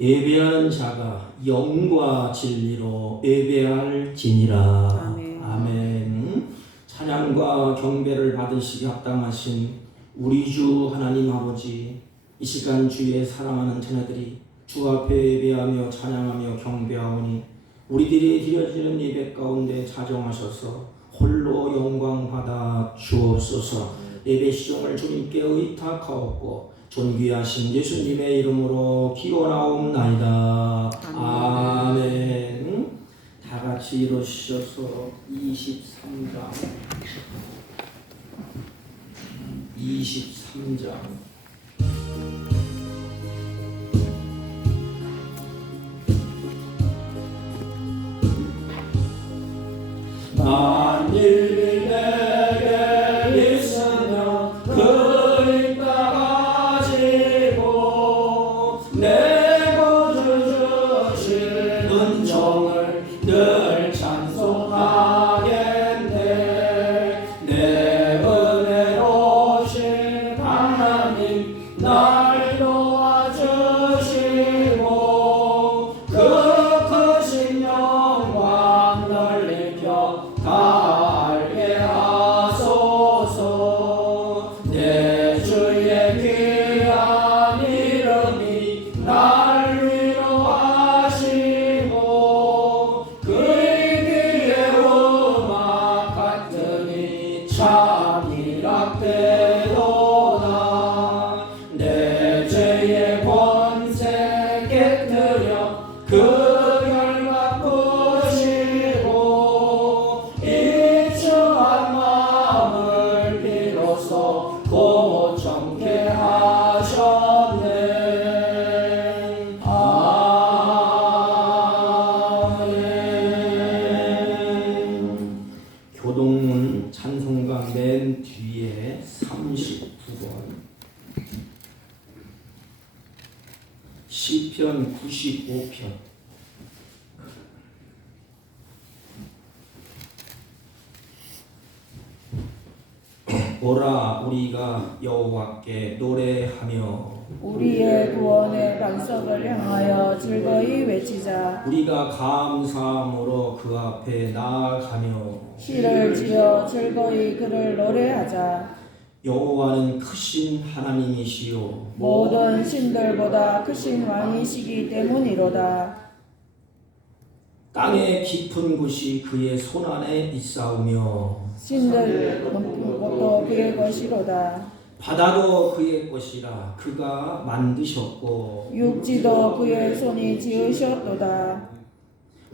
예배하는 자가 영과 진리로 예배할지니라. 아멘. 아멘. 찬양과 경배를 받으시기 합당하신 우리 주 하나님 아버지, 이 시간 주의 사랑하는 자녀들이 주 앞에 예배하며 찬양하며 경배하오니 우리들이 드려지는 예배 가운데 자정하셔서 홀로 영광 받아 주옵소서. 예배 시종을 주님께 의탁하옵고 존귀하신 예수님의 이름으로 기원하옵나이다. 아멘. 다 같이 일어서셔서 23장 '만일이 내게 있으면 그 있다 가지고 내 구주 주신 은총을 늘 찬송하겠네. 내 은혜로우신 하나님 날 도와주시고 그 크신 영광 넓혀 다 알게 하소서. 내 주의 귀한 이름이 날 위로하시고 그의 귀에 음악 같으니 참 이락되도다. 내 죄의 권세 깨뜨려 그 결 갚으시고 이추한 마음을 비로소 고정케 하셨네. 아멘. 교동문 찬송가 맨 뒤에 39번 시편 95편. 오라 우리가 여호와께 노래하며 우리의 구원의 반석을 향하여 즐거이 외치자. 우리가 감사함으로 그 앞에 나아가며 시를 지어 즐거이 그를 노래하자. 여호와는 크신 하나님이시요 모든 신들보다 크신 왕이시기 때문이로다. 땅의 깊은 곳이 그의 손안에 있사오며 신들 높은 것도 그의 것이로다. 바다도 그의 것이라 그가 만드셨고 육지도 그의 손이 지으셨도다.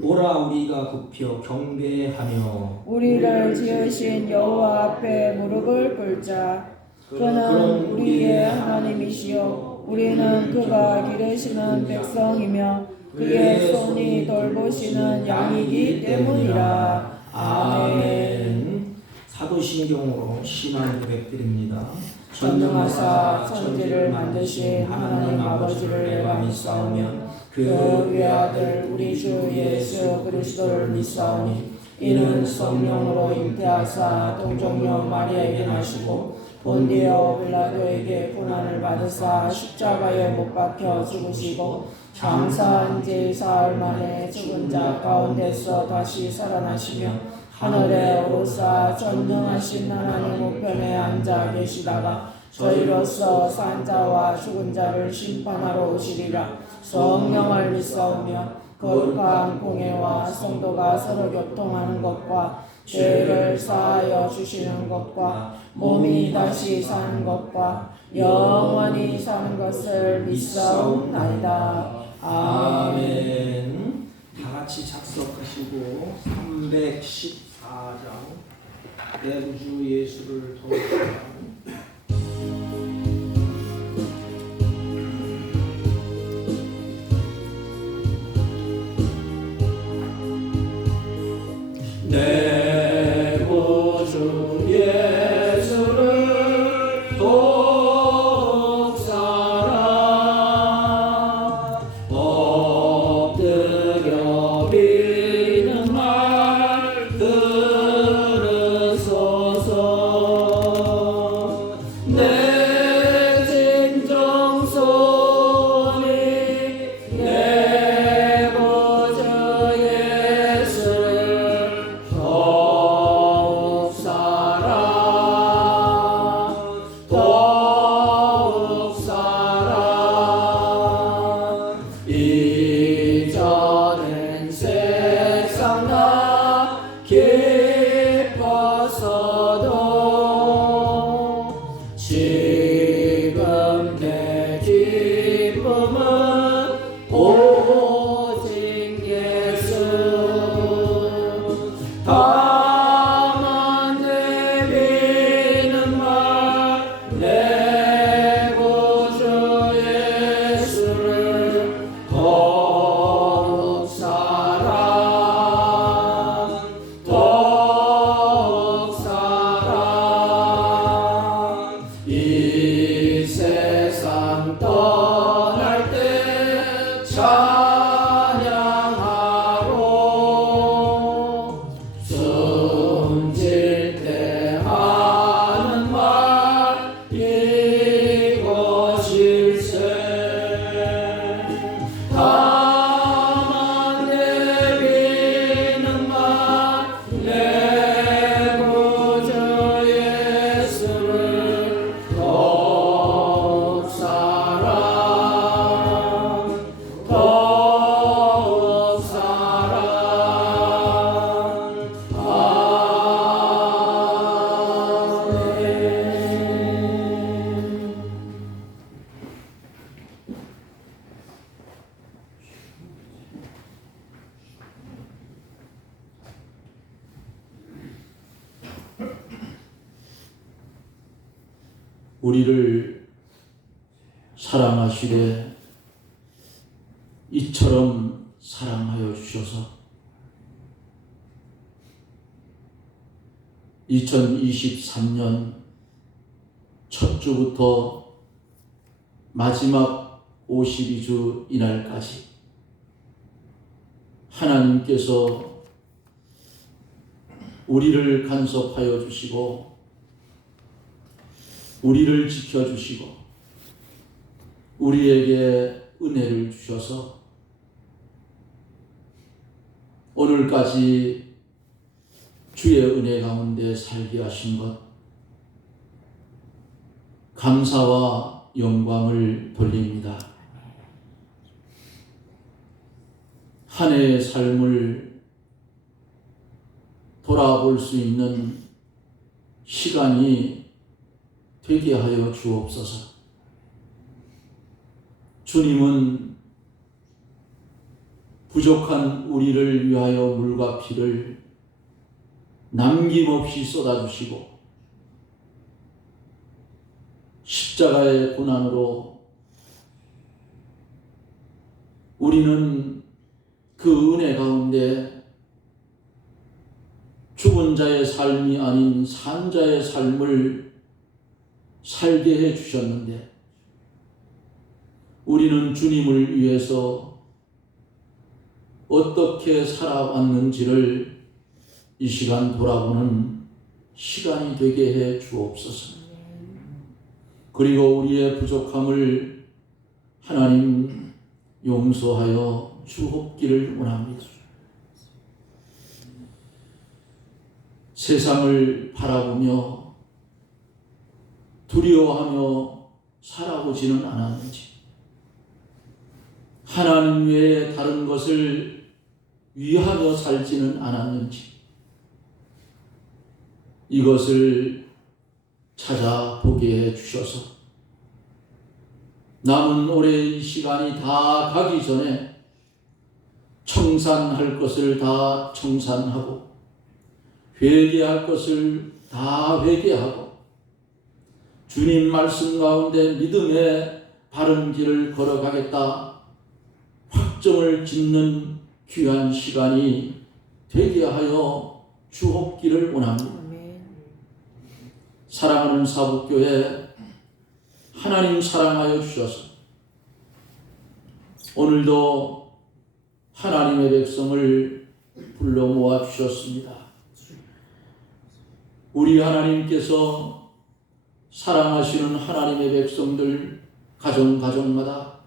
오라 우리가 굽혀 경배하며 우리를 지으신 여호와 앞에 무릎을 꿇자. 그는 우리의 하나님이시요 우리는 그가 기르시는 백성이며 그의 손이 돌보시는 양이기 때문이라. 아멘. 사도신경으로 심한 고백드립니다. 전능하사 천지를 만드신 하나님 아버지를 내가 믿사오며 그 외아들 우리 주 예수 그리스도를 믿사오니 이는 성령으로 잉태하사 동정녀 마리아에게 나시고 본디오 빌라도에게 고난을 받으사 십자가에 못 박혀 죽으시고 장사한 지 사흘 만에 죽은 자 가운데서 다시 살아나시며 하늘에 오르사 전능하신 하나님 우편에 앉아 계시다가 저희로서 산 자와 죽은 자를 심판하러 오시리라. 성령을 믿사오며 거룩한 공회와 성도가 서로 교통하는 것과 죄를 사하여 주시는 것과 몸이 다시 사는 것과 영원히 사는 것을 믿사옵나이다. 아멘. 다 같이 작석하시고 314장 내 구주 예수를 통하여 내 구주 예수를 독사라 엎드려 비는 말 들으소서. 우리를 사랑하시되 이처럼 사랑하여 주셔서 2023년 첫 주부터 마지막 52주 이날까지 하나님께서 우리를 간섭하여 주시고 우리를 지켜주시고 우리에게 은혜를 주셔서 오늘까지 주의 은혜 가운데 살게 하신 것 감사와 영광을 돌립니다. 한 해의 삶을 돌아볼 수 있는 시간이 되게 하여 주옵소서. 주님은 부족한 우리를 위하여 물과 피를 남김없이 쏟아주시고 십자가의 고난으로 우리는 그 은혜 가운데 죽은 자의 삶이 아닌 산 자의 삶을 살게 해 주셨는데 우리는 주님을 위해서 어떻게 살아왔는지를 이 시간 돌아보는 시간이 되게 해 주옵소서. 그리고 우리의 부족함을 하나님 용서하여 주옵기를 원합니다. 세상을 바라보며 두려워하며 살아오지는 않았는지, 하나님 외에 다른 것을 위하며 살지는 않았는지, 이것을 찾아보게 해 주셔서 남은 올해의 시간이 다 가기 전에 청산할 것을 다 청산하고 회개할 것을 다 회개하고 주님 말씀 가운데 믿음의 바른 길을 걸어가겠다 확정을 짓는 귀한 시간이 되게 하여 주옵기를 원합니다. 사랑하는 사북교회, 하나님 사랑하여 주셔서 오늘도 하나님의 백성을 불러 모아 주셨습니다. 우리 하나님께서 사랑하시는 하나님의 백성들 가정마다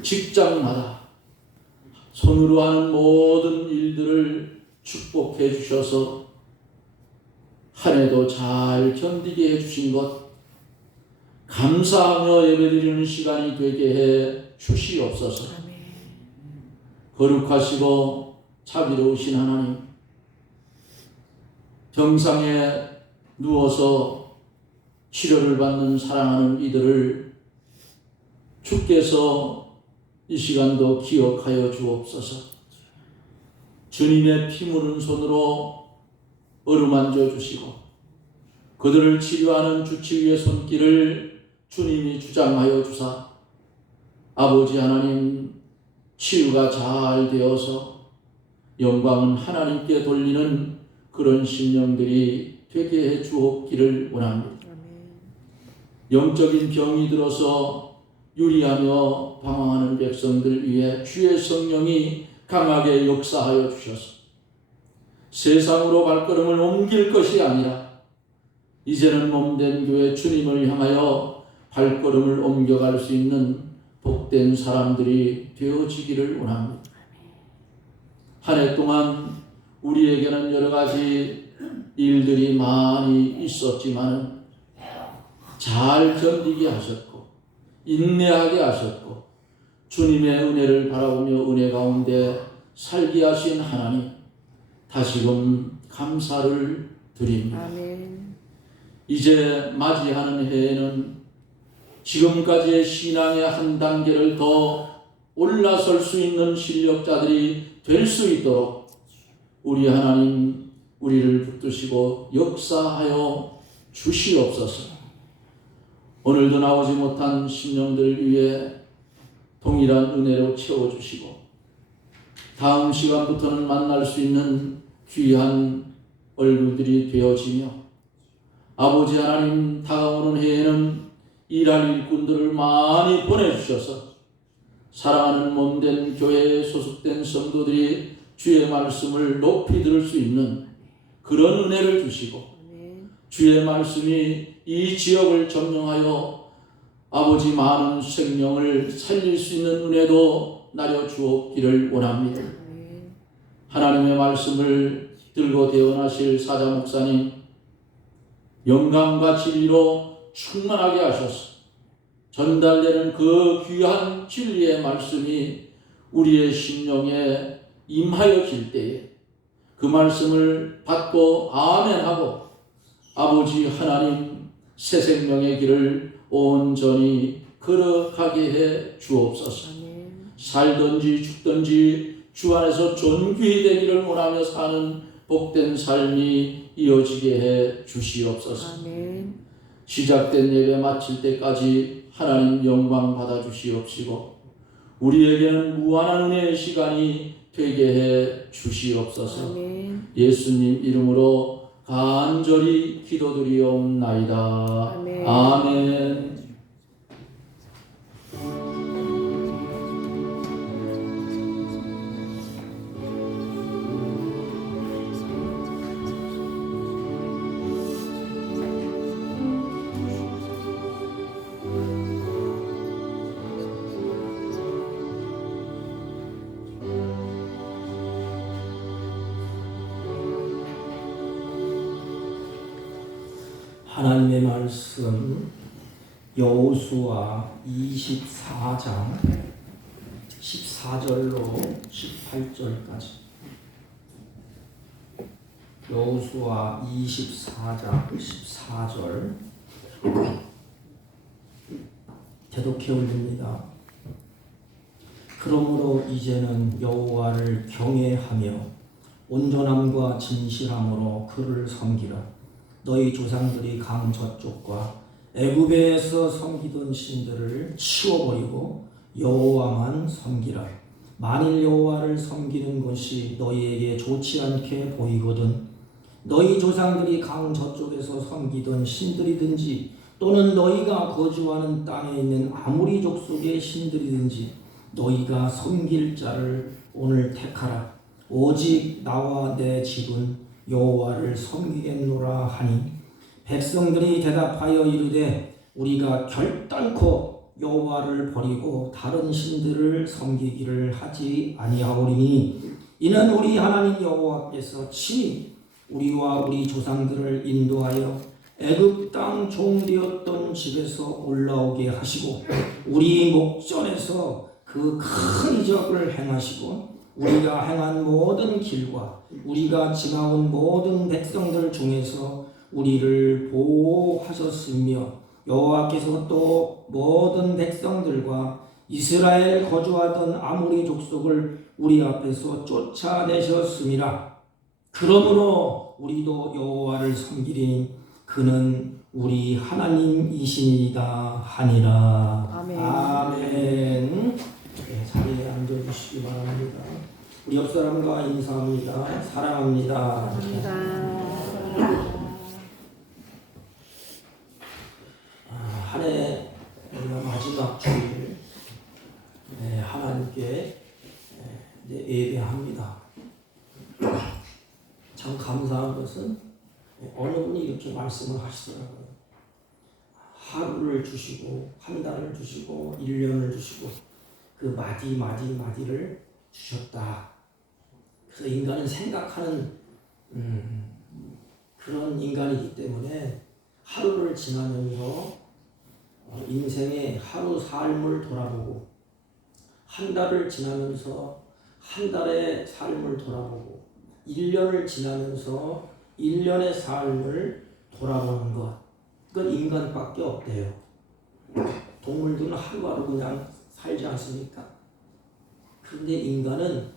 직장마다 손으로 하는 모든 일들을 축복해 주셔서 한 해도 잘 견디게 해주신 것 감사하며 예배드리는 시간이 되게 해 주시옵소서. 거룩하시고 자비로우신 하나님, 병상에 누워서 치료를 받는 사랑하는 이들을 주께서 이 시간도 기억하여 주옵소서. 주님의 피 묻은 손으로 어루만져 주시고 그들을 치료하는 주치의의 손길을 주님이 주장하여 주사 아버지 하나님 치유가 잘 되어서 영광은 하나님께 돌리는 그런 심령들이 되게 해 주옵기를 원합니다. 영적인 병이 들어서 유리하며 방황하는 백성들 위해 주의 성령이 강하게 역사하여 주셔서 세상으로 발걸음을 옮길 것이 아니라 이제는 몸된 교회 주님을 향하여 발걸음을 옮겨갈 수 있는 복된 사람들이 되어지기를 원합니다. 한 해 동안 우리에게는 여러 가지 일들이 많이 있었지만 잘 견디게 하셨고 인내하게 하셨고 주님의 은혜를 바라보며 은혜 가운데 살게 하신 하나님 다시금 감사를 드립니다. 아멘. 이제 맞이하는 해에는 지금까지의 신앙의 한 단계를 더 올라설 수 있는 실력자들이 될 수 있도록 우리 하나님 우리를 붙드시고 역사하여 주시옵소서. 오늘도 나오지 못한 심령들 위해 동일한 은혜로 채워주시고 다음 시간부터는 만날 수 있는 귀한 얼굴들이 되어지며 아버지 하나님 다가오는 해에는 일할 일꾼들을 많이 보내주셔서 사랑하는 몸된 교회에 소속된 성도들이 주의 말씀을 높이 들을 수 있는 그런 은혜를 주시고 주의 말씀이 이 지역을 점령하여 아버지 많은 생명을 살릴 수 있는 은혜도 나려 주옵기를 원합니다. 하나님의 말씀을 들고 대언하실 사자 목사님 영감과 진리로 충만하게 하셔서 전달되는 그 귀한 진리의 말씀이 우리의 심령에 임하여질 때에 그 말씀을 받고 아멘하고 아버지 하나님 새 생명의 길을 온전히 걸어가게 해 주옵소서. 살든지 죽든지 주 안에서 존귀히 되기를 원하며 사는 복된 삶이 이어지게 해 주시옵소서. 시작된 예배 마칠 때까지 하나님 영광 받아 주시옵시고 우리에게는 무한한 은혜의 시간이 되게 해 주시옵소서. 예수님 이름으로 간절히 기도드리옵나이다. 아멘. 하나님의 말씀 여호수아 24장 14절로 18절까지 여호수아 24장 14절 대독해 올립니다. 그러므로 이제는 여호와를 경외하며 온전함과 진실함으로 그를 섬기라. 너희 조상들이 강 저쪽과 애굽에서 섬기던 신들을 치워버리고 여호와만 섬기라. 만일 여호와를 섬기는 것이 너희에게 좋지 않게 보이거든 너희 조상들이 강 저쪽에서 섬기던 신들이든지 또는 너희가 거주하는 땅에 있는 아무리 족속의 신들이든지 너희가 섬길 자를 오늘 택하라. 오직 나와 내 집은 여호와를 섬기겠노라 하니 백성들이 대답하여 이르되 우리가 결단코 여호와를 버리고 다른 신들을 섬기기를 하지 아니하오리니 이는 우리 하나님 여호와께서 친히 우리와 우리 조상들을 인도하여 애굽 땅 종되었던 집에서 올라오게 하시고 우리 목전에서 그 큰 이적을 행하시고 우리가 행한 모든 길과 우리가 지나온 모든 백성들 중에서 우리를 보호하셨으며 여호와께서 또 모든 백성들과 이스라엘 거주하던 아모리 족속을 우리 앞에서 쫓아내셨음이라. 그러므로 우리도 여호와를 섬기리니 그는 우리 하나님이시니이다 하니라. 아멘. 아멘. 네, 자리에 앉아주시기 바랍니다. 우리 옆 사람과 인사합니다. 사랑합니다. 한 해 우리가 마지막 주일 하나님께 예배합니다. 참 감사한 것은 어느 분이 이렇게 말씀을 하시더라고요. 하루를 주시고 한 달을 주시고 1년을 주시고 그 마디를 주셨다. 그래서 인간은 생각하는 그런 인간이기 때문에 하루를 지나면서 인생의 하루 삶을 돌아보고 한 달을 지나면서 한 달의 삶을 돌아보고 1년을 지나면서 1년의 삶을 돌아보는 것. 그건 인간밖에 없대요. 동물들은 하루하루 그냥 살지 않습니까? 그런데 인간은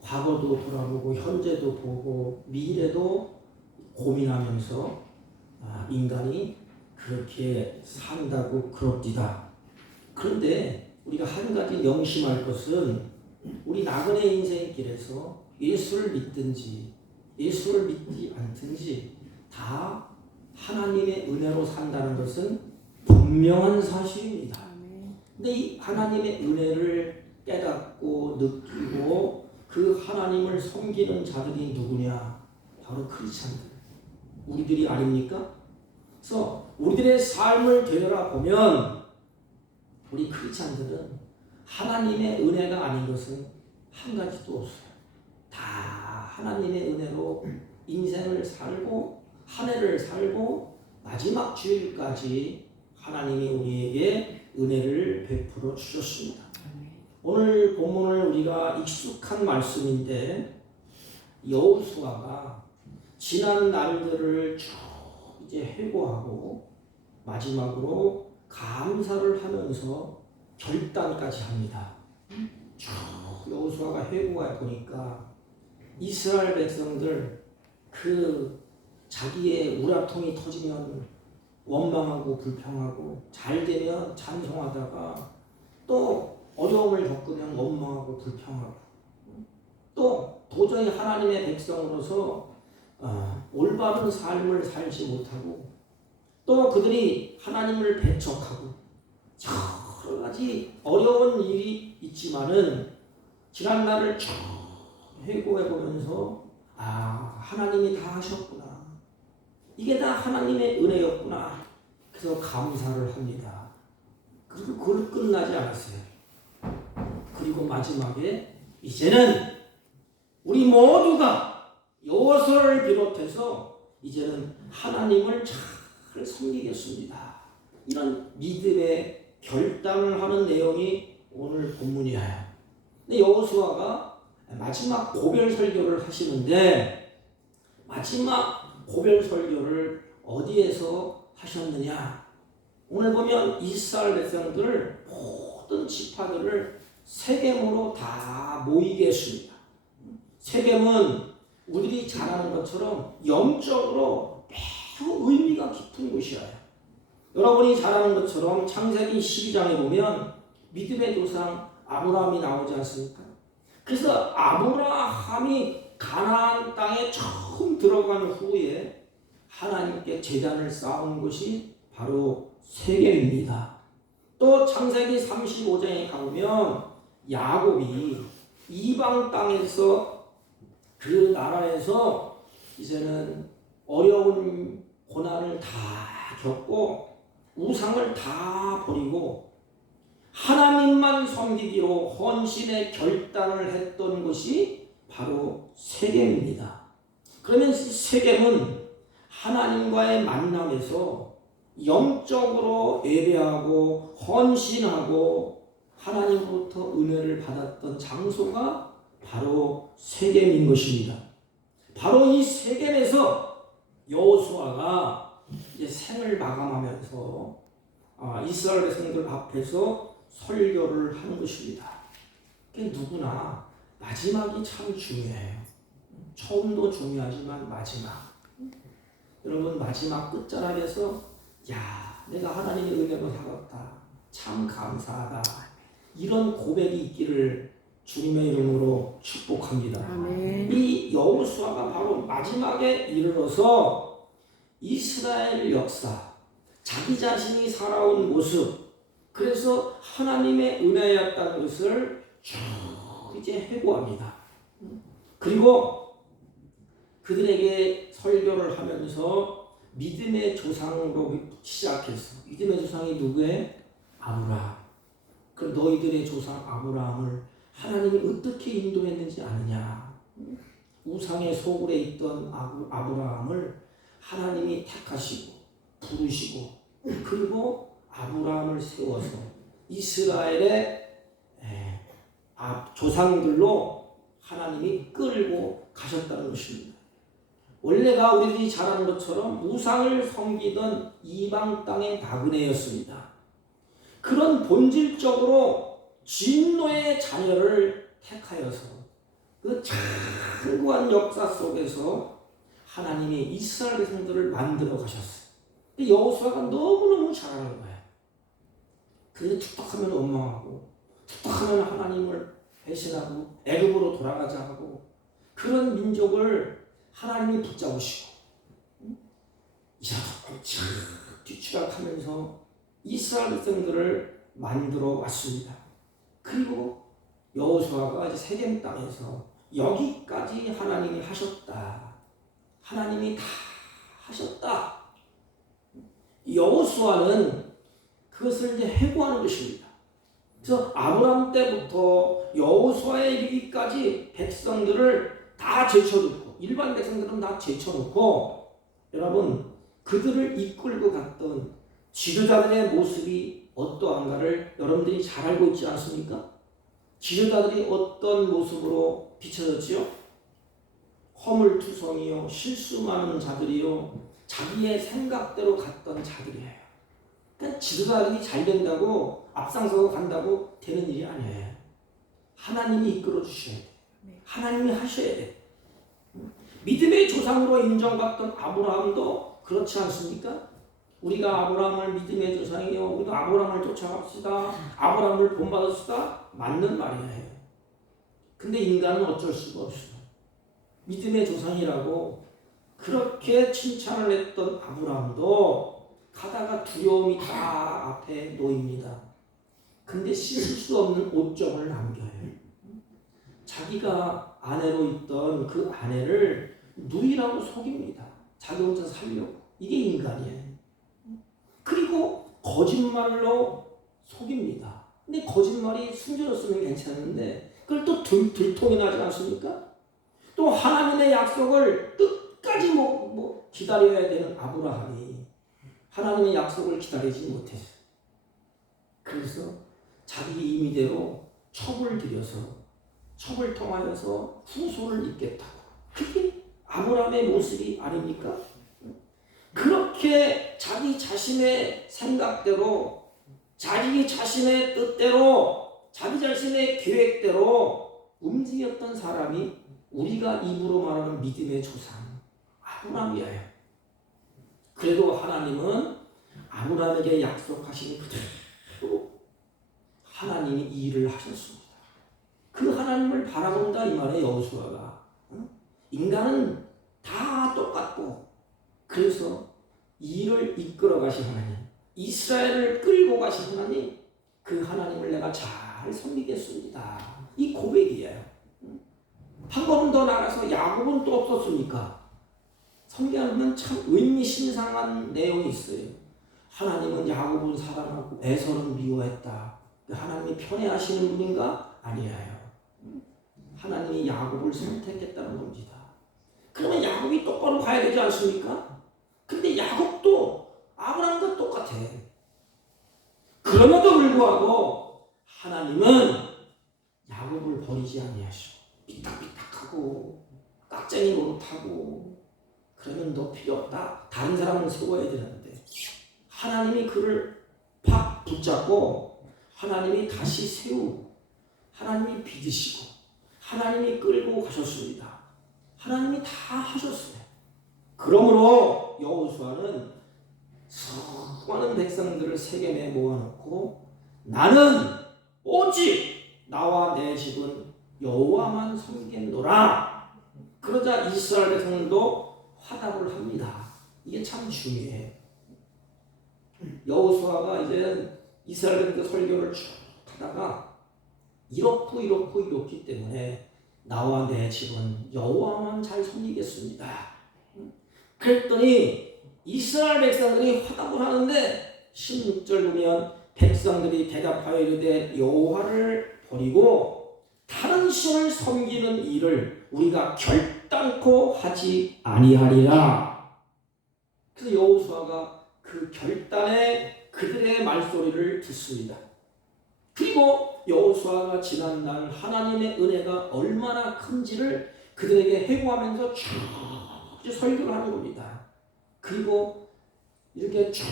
과거도 돌아보고 현재도 보고 미래도 고민하면서 인간이 그렇게 산다고 그럽디다. 그런데 우리가 한 가지 명심할 것은 우리 나그네 인생길에서 예수를 믿든지 예수를 믿지 않든지 다 하나님의 은혜로 산다는 것은 분명한 사실입니다. 근데 이 하나님의 은혜를 깨닫고 느끼고 그 하나님을 섬기는 자들이 누구냐? 바로 크리스찬들. 우리들이 아닙니까? 그래서 우리들의 삶을 되돌아보면 우리 크리스찬들은 하나님의 은혜가 아닌 것은 한 가지도 없어요. 다 하나님의 은혜로 인생을 살고 한 해를 살고 마지막 주일까지 하나님이 우리에게 은혜를 베풀어 주셨습니다. 오늘 본문을 우리가 익숙한 말씀인데 여호수아가 지난 날들을 쭉 이제 회고하고 마지막으로 감사를 하면서 결단까지 합니다. 쭉 여호수아가 회고해 보니까 이스라엘 백성들 그 자기의 우라통이 터지면 원망하고 불평하고 잘 되면 찬송하다가 또 어려움을 겪으면 원망하고 불평하고 또 도저히 하나님의 백성으로서 올바른 삶을 살지 못하고 또 그들이 하나님을 배척하고 여러 가지 어려운 일이 있지만은 지난날을 쭉 회고해 보면서 하나님이 다 하셨구나. 이게 다 하나님의 은혜였구나. 그래서 감사를 합니다. 그리고 그걸 끝나지 않았어요. 그리고 마지막에 이제는 우리 모두가 여호수아를 비롯해서 이제는 하나님을 잘 섬기겠습니다. 이런 믿음의 결단을 하는 내용이 오늘 본문이에요. 근데 여호수아가 마지막 고별 설교를 하시는데 마지막 고별 설교를 어디에서 하셨느냐? 오늘 보면 이스라엘 백성들 모든 지파들을 세겜으로 다 모이게 했습니다. 세겜은 우리들이 잘 아는 것처럼 영적으로 매우 의미가 깊은 곳이에요. 여러분이 잘 아는 것처럼 창세기 12장에 보면 믿음의 조상 아브라함이 나오지 않습니까? 그래서 아브라함이 가나안 땅에 처음 들어간 후에 하나님께 제단을 쌓은 곳이 바로 세겜입니다. 또 창세기 35장에 가보면 야곱이 이방 땅에서 그 나라에서 이제는 어려운 고난을 다 겪고 우상을 다 버리고 하나님만 섬기기로 헌신의 결단을 했던 것이 바로 세겜입니다. 그러면 세겜은 하나님과의 만남에서 영적으로 예배하고 헌신하고 하나님으로부터 은혜를 받았던 장소가 바로 세겜인 것입니다. 바로 이 세겜에서 여호수아가 이제 생을 마감하면서 이스라엘 백성들 앞에서 설교를 하는 것입니다. 누구나 마지막이 참 중요해요. 처음도 중요하지만 마지막. 여러분 마지막 끝자락에서 내가 하나님의 은혜로 살았다. 참 감사하다. 이런 고백이 있기를 주님의 이름으로 축복합니다. 아멘. 이 여호수아가 바로 마지막에 이르러서 이스라엘 역사, 자기 자신이 살아온 모습, 그래서 하나님의 은혜였다는 것을 쭉 이제 회고합니다. 그리고 그들에게 설교를 하면서 믿음의 조상으로 시작해서 믿음의 조상이 누구예요? 아브라함. 그 너희들의 조상 아브라함을 하나님이 어떻게 인도했는지 아느냐? 우상의 소굴에 있던 아브라함을 하나님이 택하시고 부르시고 그리고 아브라함을 세워서 이스라엘의 조상들로 하나님이 끌고 가셨다는 것입니다. 원래가 우리들이 잘 아는 것처럼 우상을 섬기던 이방 땅의 나그네였습니다. 그런 본질적으로 진노의 자녀를 택하여서 그 장구한 역사 속에서 하나님이 이스라엘 백성들을 만들어 가셨어요. 여호수아가 너무너무 잘하는 거예요. 그런데 툭툭하면 원망하고 툭툭하면 하나님을 배신하고 애굽으로 돌아가자 하고 그런 민족을 하나님이 붙잡으시고 이렇게 뒤치락하면서 이스라엘 백성들을 만들어 왔습니다. 그리고 여호수아가 이제 세겜 땅에서 여기까지 하나님이 하셨다. 하나님이 다 하셨다. 여호수아는 그것을 이제 해고하는 것입니다. 그래서 아브라함 때부터 여호수아에 이르기까지 백성들을 다 제쳐놓고 일반 백성들은 다 제쳐놓고 여러분 그들을 이끌고 갔던 지도자들의 모습이 어떠한가를 여러분들이 잘 알고 있지 않습니까? 지도자들이 어떤 모습으로 비춰졌지요? 허물투성이요 실수 많은 자들이요 자기의 생각대로 갔던 자들이에요. 그러니까 지도자들이 잘 된다고 앞장서고 간다고 되는 일이 아니에요. 하나님이 이끌어 주셔야 돼. 하나님이 하셔야 돼. 믿음의 조상으로 인정받던 아브라함도 그렇지 않습니까? 우리가 아브라함을 믿음의 조상이요 우리가 아브라함을 쫓아갑시다. 아브라함을 본받읍시다. 맞는 말이에요. 근데 인간은 어쩔 수가 없어요. 믿음의 조상이라고 그렇게 칭찬을 했던 아브라함도 가다가 두려움이 딱 앞에 놓입니다. 근데 씻을 수 없는 오점을 남겨요. 자기가 아내로 있던 그 아내를 누이라고 속입니다. 자기 혼자 살려고. 이게 인간이에요. 그리고 거짓말로 속입니다. 근데 거짓말이 숨겨졌으면 괜찮은데 그걸 또 들통이 나지 않습니까? 또 하나님의 약속을 끝까지 기다려야 되는 아브라함이 하나님의 약속을 기다리지 못했어요. 그래서 자기 임의대로 첩을 들여서 첩을 통하여서 후손을 잇겠다고. 그게 아브라함의 모습이 아닙니까? 그렇게 자기 자신의 생각대로 자기 자신의 뜻대로 자기 자신의 계획대로 움직였던 사람이 우리가 입으로 말하는 믿음의 조상 아브라함이에요. 그래도 하나님은 아브라함에게 약속하신 그대로 하나님이 이 일을 하셨습니다. 그 하나님을 바라본다 이 말이에요. 여호수아가. 인간은 다 똑같고 그래서 이 일을 이끌어 가신 하나님 이스라엘을 끌고 가신 하나님 그 하나님을 내가 잘 섬기겠습니다. 이 고백이에요. 한 걸음 더 나가서 야곱은 또 없었습니까? 성경에는 참 의미심장한 내용이 있어요. 하나님은 야곱은 사랑하고 에서는 미워했다. 하나님이 편애하시는 분인가? 아니에요. 하나님이 야곱을 선택했다는 겁니다. 그러면 야곱이 똑바로 가야 되지 않습니까? 근데 야곱도 아브라함과 똑같아. 그럼에도 불구하고 하나님은 야곱을 버리지 아니하시고 삐딱삐딱하고 깍쟁이 노릇하고 그러면 너 필요 없다. 다른 사람을 세워야 되는데 하나님이 그를 팍 붙잡고 하나님이 다시 세우고 하나님이 빚으시고 하나님이 끌고 가셨습니다. 하나님이 다 하셨어요. 그러므로 여호수아는 수많은 백성들을 세겜에 모아놓고 나는 오직 나와 내 집은 여호와만 섬기노라. 그러자 이스라엘 백성들도 화답을 합니다. 이게 참 중요해요. 여호수아가 이제 이스라엘 백성들 설교를 쭉 하다가 이렇기 때문에 나와 내 집은 여호와만 잘 섬기겠습니다. 그랬더니 이스라엘 백성들이 화답을 하는데 16절 보면 백성들이 대답하여 이르되 여호와를 버리고 다른 신을 섬기는 일을 우리가 결단코 하지 아니하리라. 그래서 여호수아가 그 결단에 그들의 말소리를 듣습니다. 그리고 여호수아가 지난날 하나님의 은혜가 얼마나 큰지를 그들에게 회고하면서 쭉 설교를 하는 겁니다. 그리고 이렇게 쭉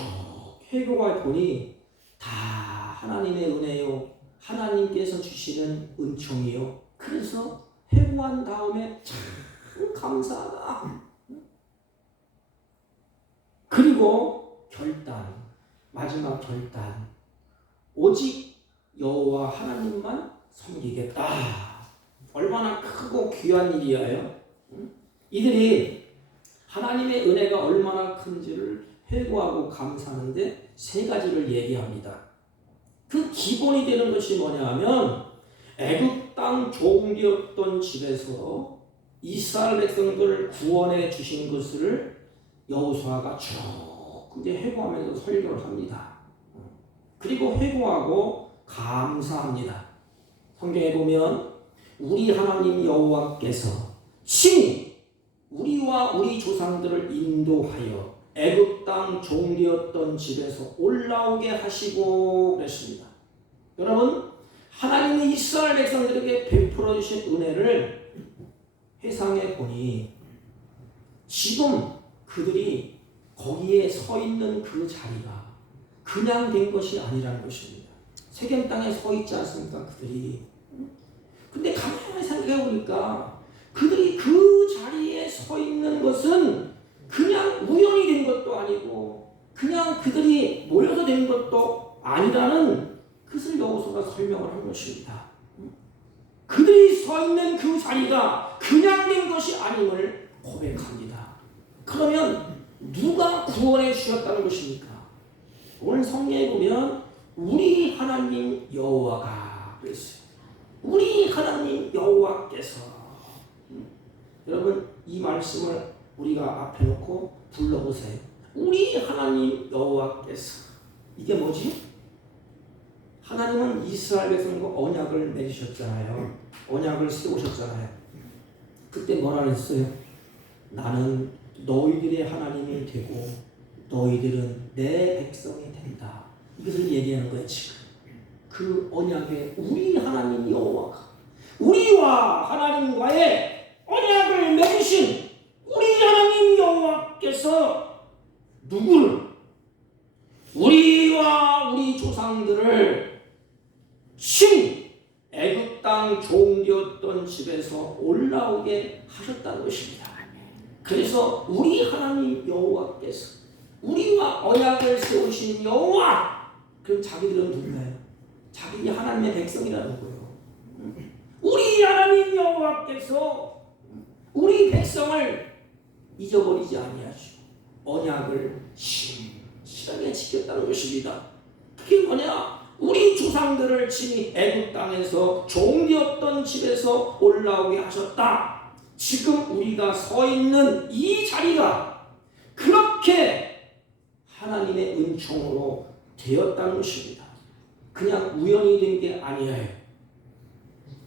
회고가 보니 다 하나님의 은혜요 하나님께서 주시는 은총이요. 그래서 회고한 다음에 참 감사하다. 그리고 결단, 마지막 결단. 오직 여호와 하나님만 섬기겠다. 얼마나 크고 귀한 일이에요. 이들이 하나님의 은혜가 얼마나 큰지를 회고하고 감사하는데 세 가지를 얘기합니다. 그 기본이 되는 것이 뭐냐 하면 애굽 땅 종되었던 집에서 이스라엘 백성들을 구원해 주신 것을 여호수아가 쭉 이제 회고하면서 설교를 합니다. 그리고 회고하고 감사합니다. 성경에 보면 우리 하나님 여호와께서 친히 우리와 우리 조상들을 인도하여 애굽 땅 종되었던 집에서 올라오게 하시고 그랬습니다. 여러분, 하나님이 이스라엘 백성들에게 베풀어 주신 은혜를 회상해 보니 지금 그들이 거기에 서 있는 그 자리가 그냥 된 것이 아니라는 것입니다. 세겜 땅에 서 있지 않습니까? 그들이. 근데 가만히 생각해 보니까 그들이 그 자리에 서 있는 것은 그냥 우연이 된 것도 아니고 그냥 그들이 모여서 된 것도 아니라는 그것을 여호수아가 설명을 한 것입니다. 그들이 서 있는 그 자리가 그냥 된 것이 아님을 고백합니다. 그러면 누가 구원해 주셨다는 것입니까? 오늘 성경에 보면 우리 하나님 여호와가 그랬어요. 우리 하나님 여호와께서. 여러분, 이 말씀을 우리가 앞에 놓고 불러보세요. 우리 하나님 여호와께서. 이게 뭐지? 하나님은 이스라엘 백성과 언약을 맺으셨잖아요. 언약을 세우셨잖아요. 그때 뭐라 그랬어요? 나는 너희들의 하나님이 되고 너희들은 내 백성이 된다. 이것을 얘기하는 거예요. 지금 그 언약에 우리 하나님 여호와가 우리와 하나님과의 언약을 맺으신 우리 하나님 여호와께서 누구를? 우리와 우리 조상들을 친히 애굽 땅 종되었던 집에서 올라오게 하셨다는 것입니다. 그래서 우리 하나님 여호와께서 우리와 언약을 세우신 여호와. 그럼 자기들은 누구예요? 자기들이 하나님의 백성이라는 거예요. 우리 하나님 여호와께서 우리 백성을 잊어버리지 아니하시고 언약을 신실하게 지켰다는 것입니다. 그게 뭐냐? 우리 조상들을 친히 애굽 땅에서 종되었던 집에서 올라오게 하셨다. 지금 우리가 서 있는 이 자리가 그렇게 하나님의 은총으로 되었다는 것입니다. 그냥 우연히 된 게 아니에요.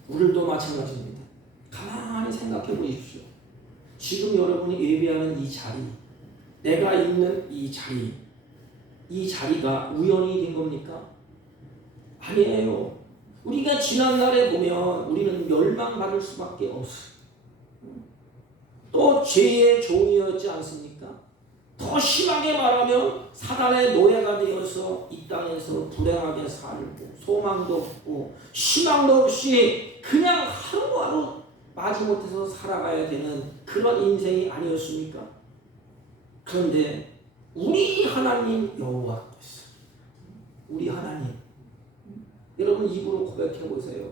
우리도 마찬가지입니다. 가만히 생각해 보십시오. 지금 여러분이 예배하는 이 자리, 내가 있는 이 자리, 이 자리가 우연히 된 겁니까? 아니에요. 우리가 지난날에 보면 우리는 멸망받을 수밖에 없어요. 또 죄의 종이었지 않습니까? 더 심하게 말하면 사단의 노예가 되어서 이 땅에서 불행하게 살고 소망도 없고 희망도 없이 그냥 하루하루 마지못해서 살아가야 되는 그런 인생이 아니었습니까? 그런데 우리 하나님 여호와께서, 우리 하나님, 여러분 입으로 고백해 보세요.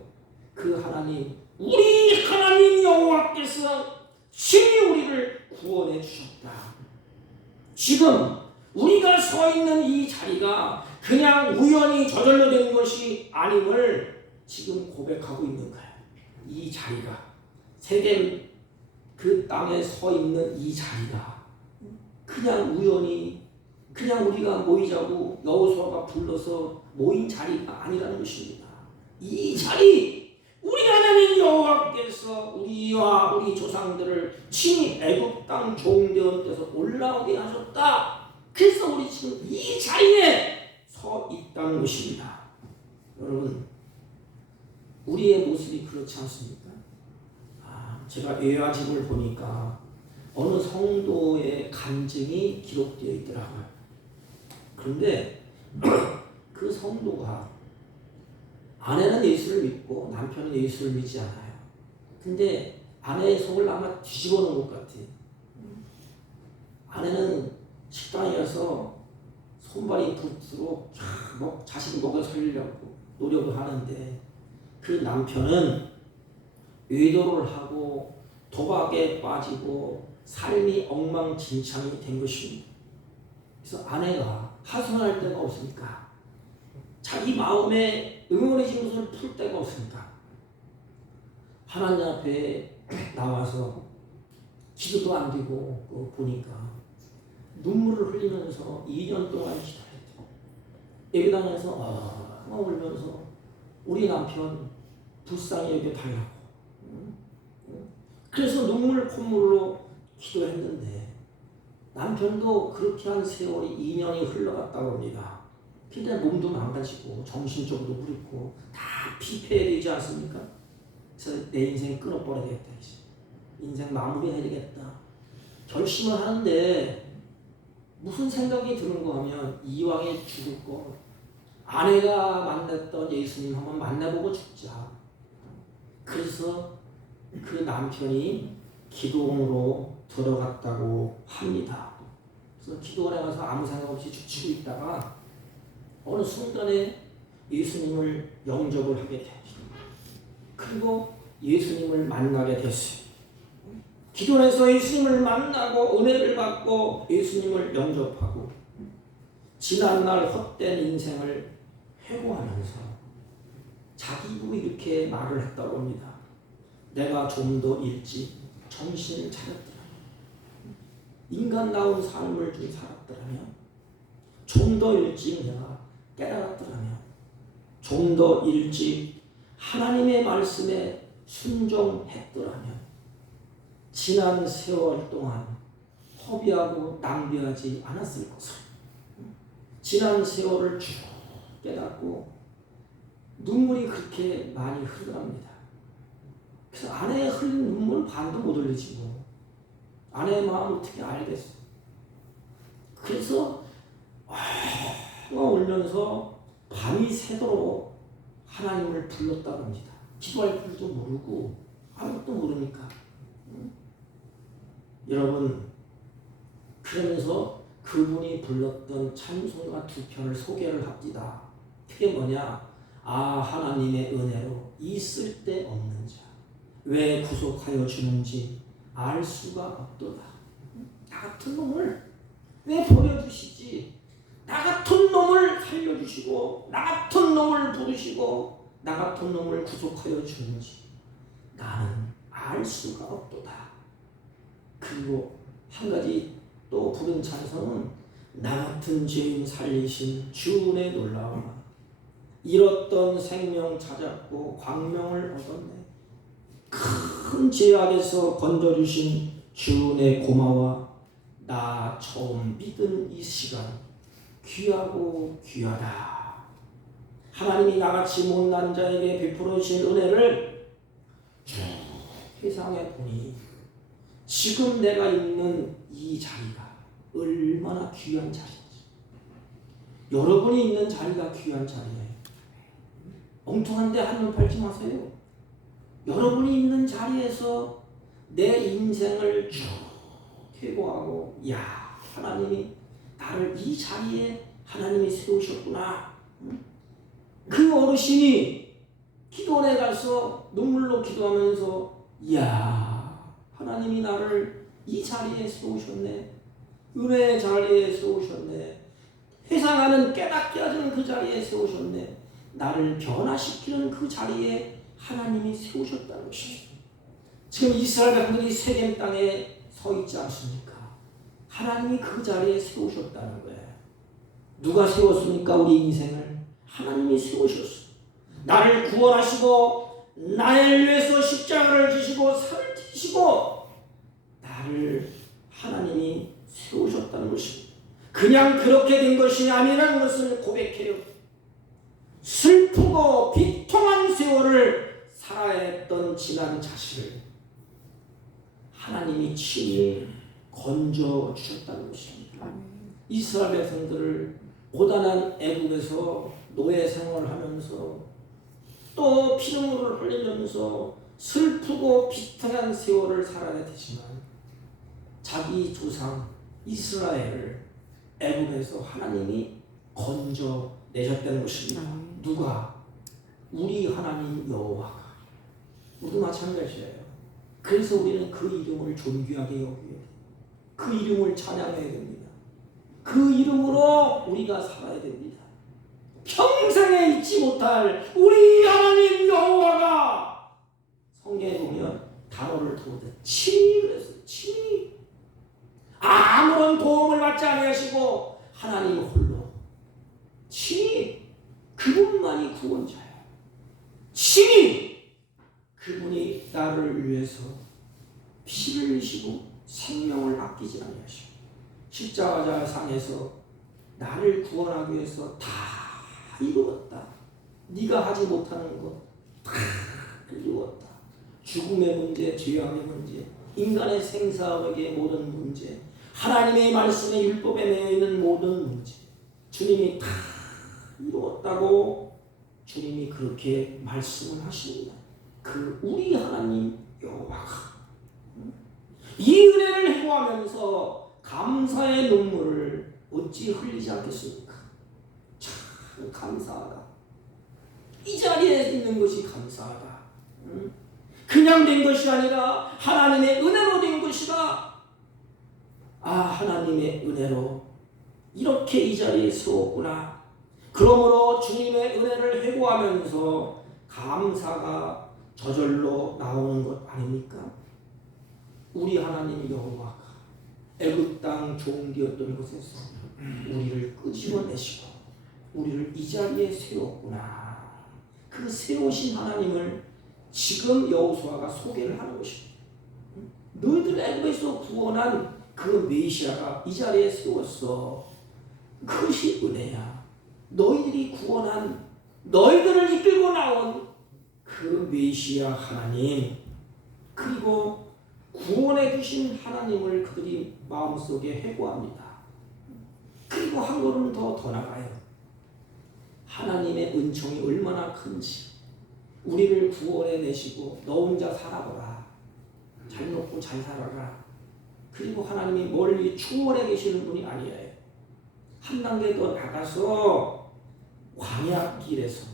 그 하나님, 우리 하나님 여호와께서 친히 우리를 구원해 주셨다. 지금 우리가 서 있는 이 자리가 그냥 우연히 저절로 된 것이 아님을 지금 고백하고 있는 거예요. 이 자리가 세겜 그 땅에 서 있는 이 자리가 그냥 우연히 그냥 우리가 모이자고 여호수아가 불러서 모인 자리가 아니라는 것입니다. 이 자리, 우리 하나님 여호와께서 우리와 우리 조상들을 친히 애굽 땅 종되었던 데서 올라오게 하셨다. 그래서 우리 지금 이 자리에 서 있다는 것입니다. 여러분, 우리의 모습이 그렇지 않습니까? 제가 예화집을 보니까 어느 성도의 간증이 기록되어 있더라고요. 그런데 그 성도가 아내는 예수를 믿고 남편은 예수를 믿지 않아요. 근데 아내의 속을 아마 뒤집어 놓은 것 같아요. 아내는 식당에 가서 손발이 붓도록 자식 먹여 살리려고 노력을 하는데 그 남편은 외도를 하고 도박에 빠지고 삶이 엉망진창이 된 것입니다. 그래서 아내가 하소연할 데가 없으니까 자기 마음에 응원의 진술을 풀 데가 없으니까 하나님 앞에 나와서 기도도 안 되고 보니까 눈물을 흘리면서 2년 동안 기도했대요. 예배당에서 울면서 우리 남편 불쌍히 여겨 달라고. 그래서 눈물 콧물로 기도했는데 남편도 그렇게 한 세월이 2년이 흘러갔다고 합니다. 근데 몸도 망가지고 정신적으로도 그렇고 다 피폐해되지 않습니까? 그래서 내 인생 끊어버려야 되겠다. 이제. 인생 마무리해야 되겠다. 결심을 하는데 무슨 생각이 드는가 하면 이왕에 죽을 거 아내가 만났던 예수님 한번 만나보고 죽자. 그래서 그 남편이 기도원으로 들어갔다고 합니다. 그래서 기도원에 가서 아무 생각 없이 죽치고 있다가 어느 순간에 예수님을 영접을 하게 됩니다. 그리고 예수님을 만나게 됐어요. 기도원에서 예수님을 만나고 은혜를 받고 예수님을 영접하고 지난날 헛된 인생을 회고하면서 자기 입으로 이렇게 말을 했다고 합니다. 내가 좀 더 일찍 정신을 차렸더라면 인간다운 삶을 좀 살았더라면 좀 더 일찍 내가 깨달았더라면 좀 더 일찍 하나님의 말씀에 순종했더라면 지난 세월 동안 허비하고 낭비하지 않았을 것을 지난 세월을 쭉 깨닫고 눈물이 그렇게 많이 흐르답니다. 그래서 아내의 흘린 눈물 반도 못 흘리지 뭐. 아내의 마음을 어떻게 알겠어. 그래서 울면서 밤이 새도록 하나님을 불렀다고 합니다. 기도할 줄도 모르고 아무것도 모르니까. 여러분 그러면서 그분이 불렀던 찬송가 2편을 소개를 합니다. 그게 뭐냐? 하나님의 은혜로 이 쓸데없는 자 왜 구속하여 주는지 알 수가 없도다. 나 같은 놈을 왜 버려두시지? 나 같은 놈을 살려주시고 나 같은 놈을 부르시고 나 같은 놈을 구속하여 주는지 나는 알 수가 없도다. 그리고 한 가지 또 부른 찬송은 나 같은 죄인 살리신 주 은혜 놀라우나 잃었던 생명 찾았고 광명을 얻었네. 큰 죄악에서 건져주신 주 은혜 고마워. 나 처음 믿은 이 시간 귀하고 귀하다. 하나님이 나같이 못난 자에게 베풀어 주신 은혜를 세상에 보니 지금 내가 있는 이 자리가 얼마나 귀한 자리인지. 여러분이 있는 자리가 귀한 자리예요. 엉뚱한데 한눈 팔지 마세요. 여러분이 있는 자리에서 내 인생을 쭉 회고하고 하나님이 나를 이 자리에 하나님이 세우셨구나. 그 어르신이 기도원에 가서 눈물로 기도하면서 하나님이 나를 이 자리에 세우셨네. 은혜의 자리에 세우셨네. 회상하는 깨닫게 하는 그 자리에 세우셨네. 나를 변화시키는 그 자리에 하나님이 세우셨다는 것입니다. 지금 이스라엘 백성들이 세겜 땅에 서 있지 않습니까? 하나님이 그 자리에 세우셨다는 거예요. 누가 세웠습니까? 우리 인생을 하나님이 세우셨어. 나를 구원하시고 나를 위해서 십자가를 지시고 살을 지시고 나를 하나님이 세우셨다는 것입니다. 그냥 그렇게 된 것이 아니라는 것을 고백해요. 슬프고 비통한 세월을 살아야 했던 지난 자신을 하나님이 친히 건져주셨다는 것입니다. 이스라엘 백성들을 고단한 애국에서 노예 생활을 하면서 또 피눈물을 흘리면서 슬프고 비통한 세월을 살아야 되지만 자기 조상 이스라엘을 애국에서 하나님이 건져 내셨다는 것입니다. 누가? 우리 하나님 여호와가. 우리도 마찬가지예요. 그래서 우리는 그 이름을 존귀하게 여겨야 돼요. 그 이름을 찬양해야 됩니다. 그 이름으로 우리가 살아야 됩니다. 평생에 잊지 못할 우리 하나님 여호와가. 성경에 보면 단어를 두고도 친히 그랬어요. 친히. 아무런 도움을 받지 아니하시고 하나님 홀로 친히 그분만이 구원자예요. 친히 그분이 나를 위해서 피를 흘리시고 생명을 아끼지 아니하시고 십자가상에서 나를 구원하기 위해서 다 이루었다. 네가 하지 못하는 것 다 이루었다. 죽음의 문제, 죄악의 문제, 인간의 생사학의 모든 문제, 하나님의 말씀의 율법에 매여 있는 모든 문제, 주님이 다 이루었다고 주님이 그렇게 말씀을 하십니다. 그 우리 하나님 여호와가 이 은혜를 회고하면서 감사의 눈물을 어찌 흘리지 않겠습니까? 참 감사하다. 이 자리에 있는 것이 감사하다. 그냥 된 것이 아니라 하나님의 은혜로 된 것이다. 아, 하나님의 은혜로 이렇게 이 자리에 세웠구나. 그러므로 주님의 은혜를 회고하면서 감사가 저절로 나오는 것 아닙니까? 우리 하나님 여호와가 애굽 땅 종되었던 곳에서 우리를 끄집어내시고 우리를 이 자리에 세웠구나. 그 세우신 하나님을 지금 여호수아가 소개를 하는 것입니다. 너희들 애굽에서 구원한 그 메시아가 이 자리에 세웠어. 그것이 은혜야. 너희들이 구원한, 너희들을 이끌고 나온 그 메시아 하나님, 그리고 구원해 주신 하나님을 그들이 마음속에 회고합니다. 그리고 한 걸음 더 나가요. 하나님의 은총이 얼마나 큰지, 우리를 구원해 내시고 너 혼자 살아보라, 잘 먹고 잘 살아라. 그리고 하나님이 멀리 충원해 계시는 분이 아니에요. 한 단계 더 나가서 광야길에서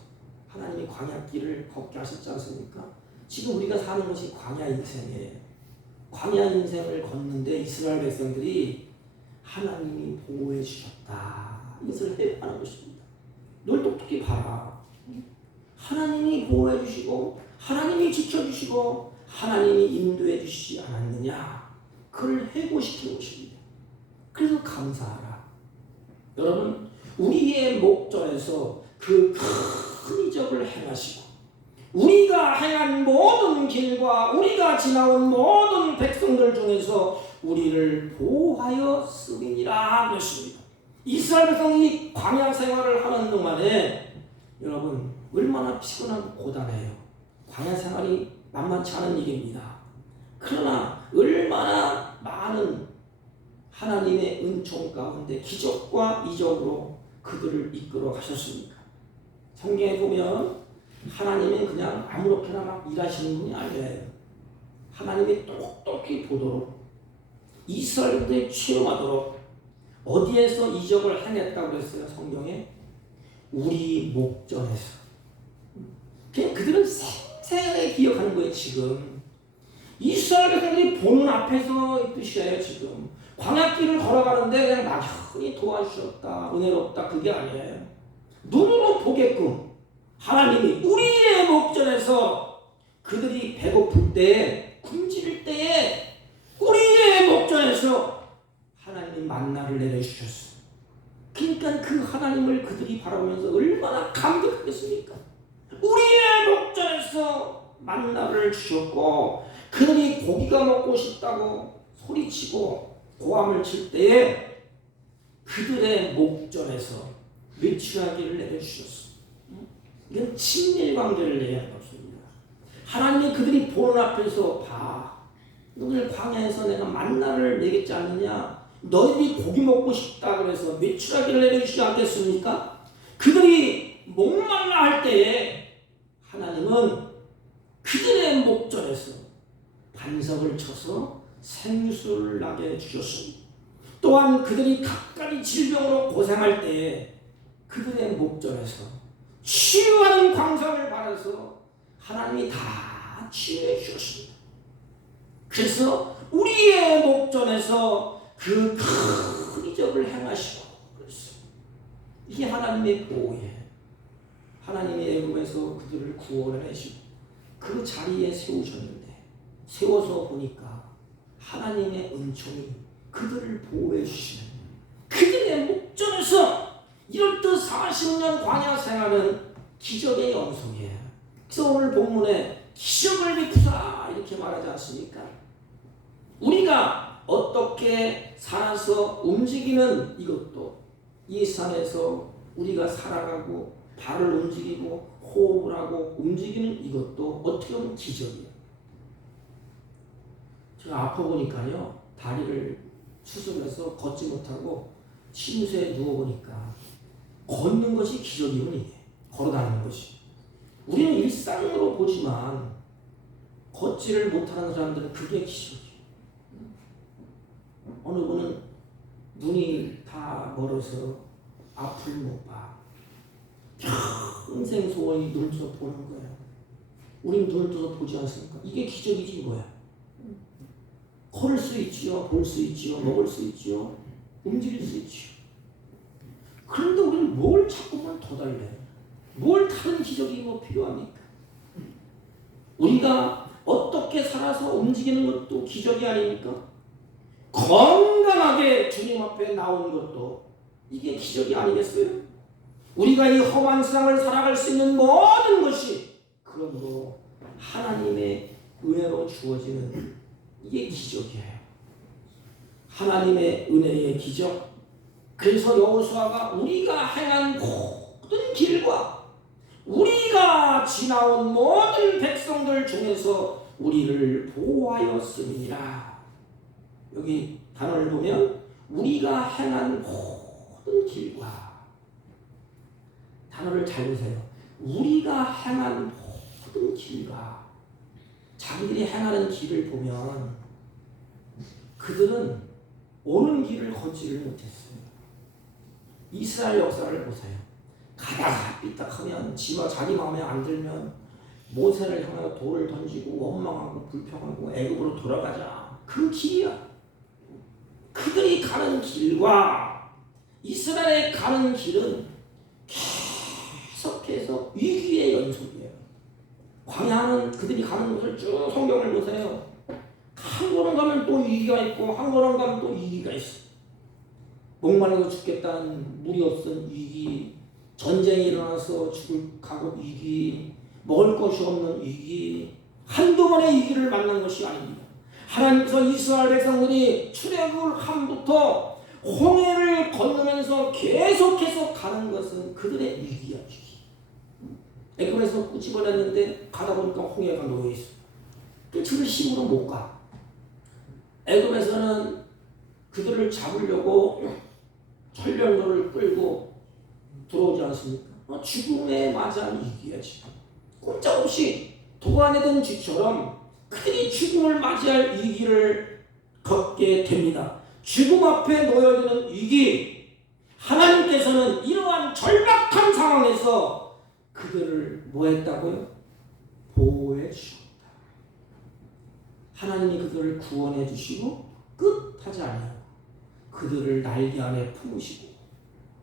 하나님이 광야길을 걷게 하셨지 않습니까? 지금 우리가 사는 것이 광야 인생이에요. 광야 인생을 걷는데 이스라엘 백성들이 하나님이 보호해 주셨다, 이것을 회개하는 것입니다. 널 똑똑히 봐라. 하나님이 보호해 주시고 하나님이 지켜주시고 하나님이 인도해 주시지 않았느냐, 그걸 회고시키는 것입니다. 그래서 감사하라. 여러분, 우리의 목전에서 그 큰 이적을 행하시고 우리가 행한 모든 길과 우리가 지나온 모든 백성들 중에서 우리를 보호하여 쓰리니라 것입니다. 이스라엘 백성이 광야 생활을 하는 동안에 여러분 얼마나 피곤하고 고단해요. 광야 생활이 만만치 않은 일입니다. 그러나 얼마나 많은 하나님의 은총 가운데 기적과 이적으로 그들을 이끌어 가셨습니까? 성경에 보면 하나님은 그냥 아무렇게나 막 일하시는 분이 아니에요. 하나님이 똑똑히 보도록, 이스라엘들이 체험하도록 어디에서 이적을 행했다고 했어요? 성경에 우리 목전에서. 그냥 그들은 생생하게 기억하는 거예요. 지금 이스라엘 백성들이 보는 앞에서 이 뜻이에요. 지금 광야길을 걸어가는데 그냥 막연히 도와주셨다, 은혜롭다, 그게 아니에요. 눈으로 보게끔 하나님이 우리의 목전에서 그들이 배고플 때에, 굶주릴 때에 우리의 목전에서 하나님이 만나를 내려주셨어요. 그러니까 그 하나님을 그들이 바라보면서 얼마나 감격하겠습니까? 우리의 목전에서 만나를 주셨고 그들이 고기가 먹고 싶다고 소리치고 고함을 칠 때에 그들의 목전에서 외출하기를 내려주셨어. 이건 친밀 관계를 얘기하는 것입니다. 하나님이 그들이 보는 앞에서 봐, 너희들 광야에서 내가 만나를 내겠지 않느냐, 너희들이 고기 먹고 싶다 그래서 외출하기를 내려주시지 않겠습니까? 그들이 목말라 할 때에 하나님은 그들의 목전에서 반석을 쳐서 생수를 나게 해주셨습니다. 또한 그들이 각가지 질병으로 고생할 때에 그들의 목전에서 치유하는 광선을 받아서 하나님이 다 치유해 주셨습니다. 그래서 우리의 목전에서 그 큰 이적을 행하시고 그랬어요. 이게 하나님의 보호예요. 하나님이 애굽에서 그들을 구원해내시고 그 자리에 세우셨는데 세워서 보니까 하나님의 은총이 그들을 보호해 주시는 그들의 목전에서 이럴듯 40년 광야 생활은 기적의 연속이에요. 그래서 오늘 본문에 기적을 베푸사 이렇게 말하지 않습니까? 우리가 어떻게 살아서 움직이는 이것도 이 산에서 우리가 살아가고 발을 움직이고 호흡을 하고 움직이는 이것도 어떻게 보면 기적이에요. 제가 아파 보니까요, 다리를 수술해서 걷지 못하고 침수에 누워보니까 걷는 것이 기적이군. 이게 걸어다니는 것이 우리는 일상으로 보지만 걷지를 못하는 사람들은 그게 기적이에요. 어느 분은 눈이 다 멀어서 앞을 못 봐. 평생 소원이 눈을 떠서 보는 거예요. 우리는 눈을 떠서 보지 않습니까? 이게 기적이지 이거야. 걸을 수 있지요, 볼 수 있지요, 먹을 수 있지요, 움직일 수 있지요. 그런데 우리는 뭘 자꾸만 더 달래? 뭘 다른 기적이 뭐 필요합니까? 우리가 어떻게 살아서 움직이는 것도 기적이 아닙니까? 건강하게 주님 앞에 나오는 것도 이게 기적이 아니겠어요? 우리가 이 험한 세상을 살아갈 수 있는 모든 것이 그러므로 하나님의 은혜로 주어지는 이게 기적이에요. 하나님의 은혜의 기적. 그래서 여호수아가 우리가 행한 모든 길과 우리가 지나온 모든 백성들 중에서 우리를 보호하였음이니라. 여기 단어를 보면 우리가 행한 모든 길과, 단어를 잘 보세요. 우리가 행한 모든 길과, 자기들이 행하는 길을 보면 그들은 오는 길을 걷지를 못했어요. 이스라엘 역사를 보세요. 가다가 삐딱하면 지가 자기 마음에 안 들면 모세를 향하여 돌을 던지고 원망하고 불평하고 애굽으로 돌아가자. 그 길이야. 그들이 가는 길과 이스라엘이 가는 길은 계속해서 위기의 연속이에요. 광야는 그들이 가는 곳을 쭉 성경을 보세요. 한 걸음 가면 또 위기가 있고 한 걸음 가면 또 위기가 있어. 목말라서 죽겠다는 물이 없은 위기, 전쟁이 일어나서 가고 위기, 먹을 것이 없는 위기, 한두 번의 위기를 만난 것이 아닙니다. 하나님께서 이스라엘 백성들이 출애굽을 함부터 홍해를 건너면서 계속해서 가는 것은 그들의 위기야. 위기. 애굽에서 꾸집어냈는데 가다 보니까 홍해가 놓여있어. 그들을 힘으로 못 가. 애굽에서는 그들을 잡으려고 전령도를 끌고 들어오지 않습니까? 죽음에 맞이한 위기야 지금. 꼼짝없이 도가내던 쥐처럼 그들이 죽음을 맞이할 위기를 겪게 됩니다. 죽음 앞에 놓여있는 위기, 하나님께서는 이러한 절박한 상황에서 그들을 뭐 했다고요? 보호해 주셨다. 하나님이 그들을 구원해 주시고 끝하지 않아요. 그들을 날개 안에 품으시고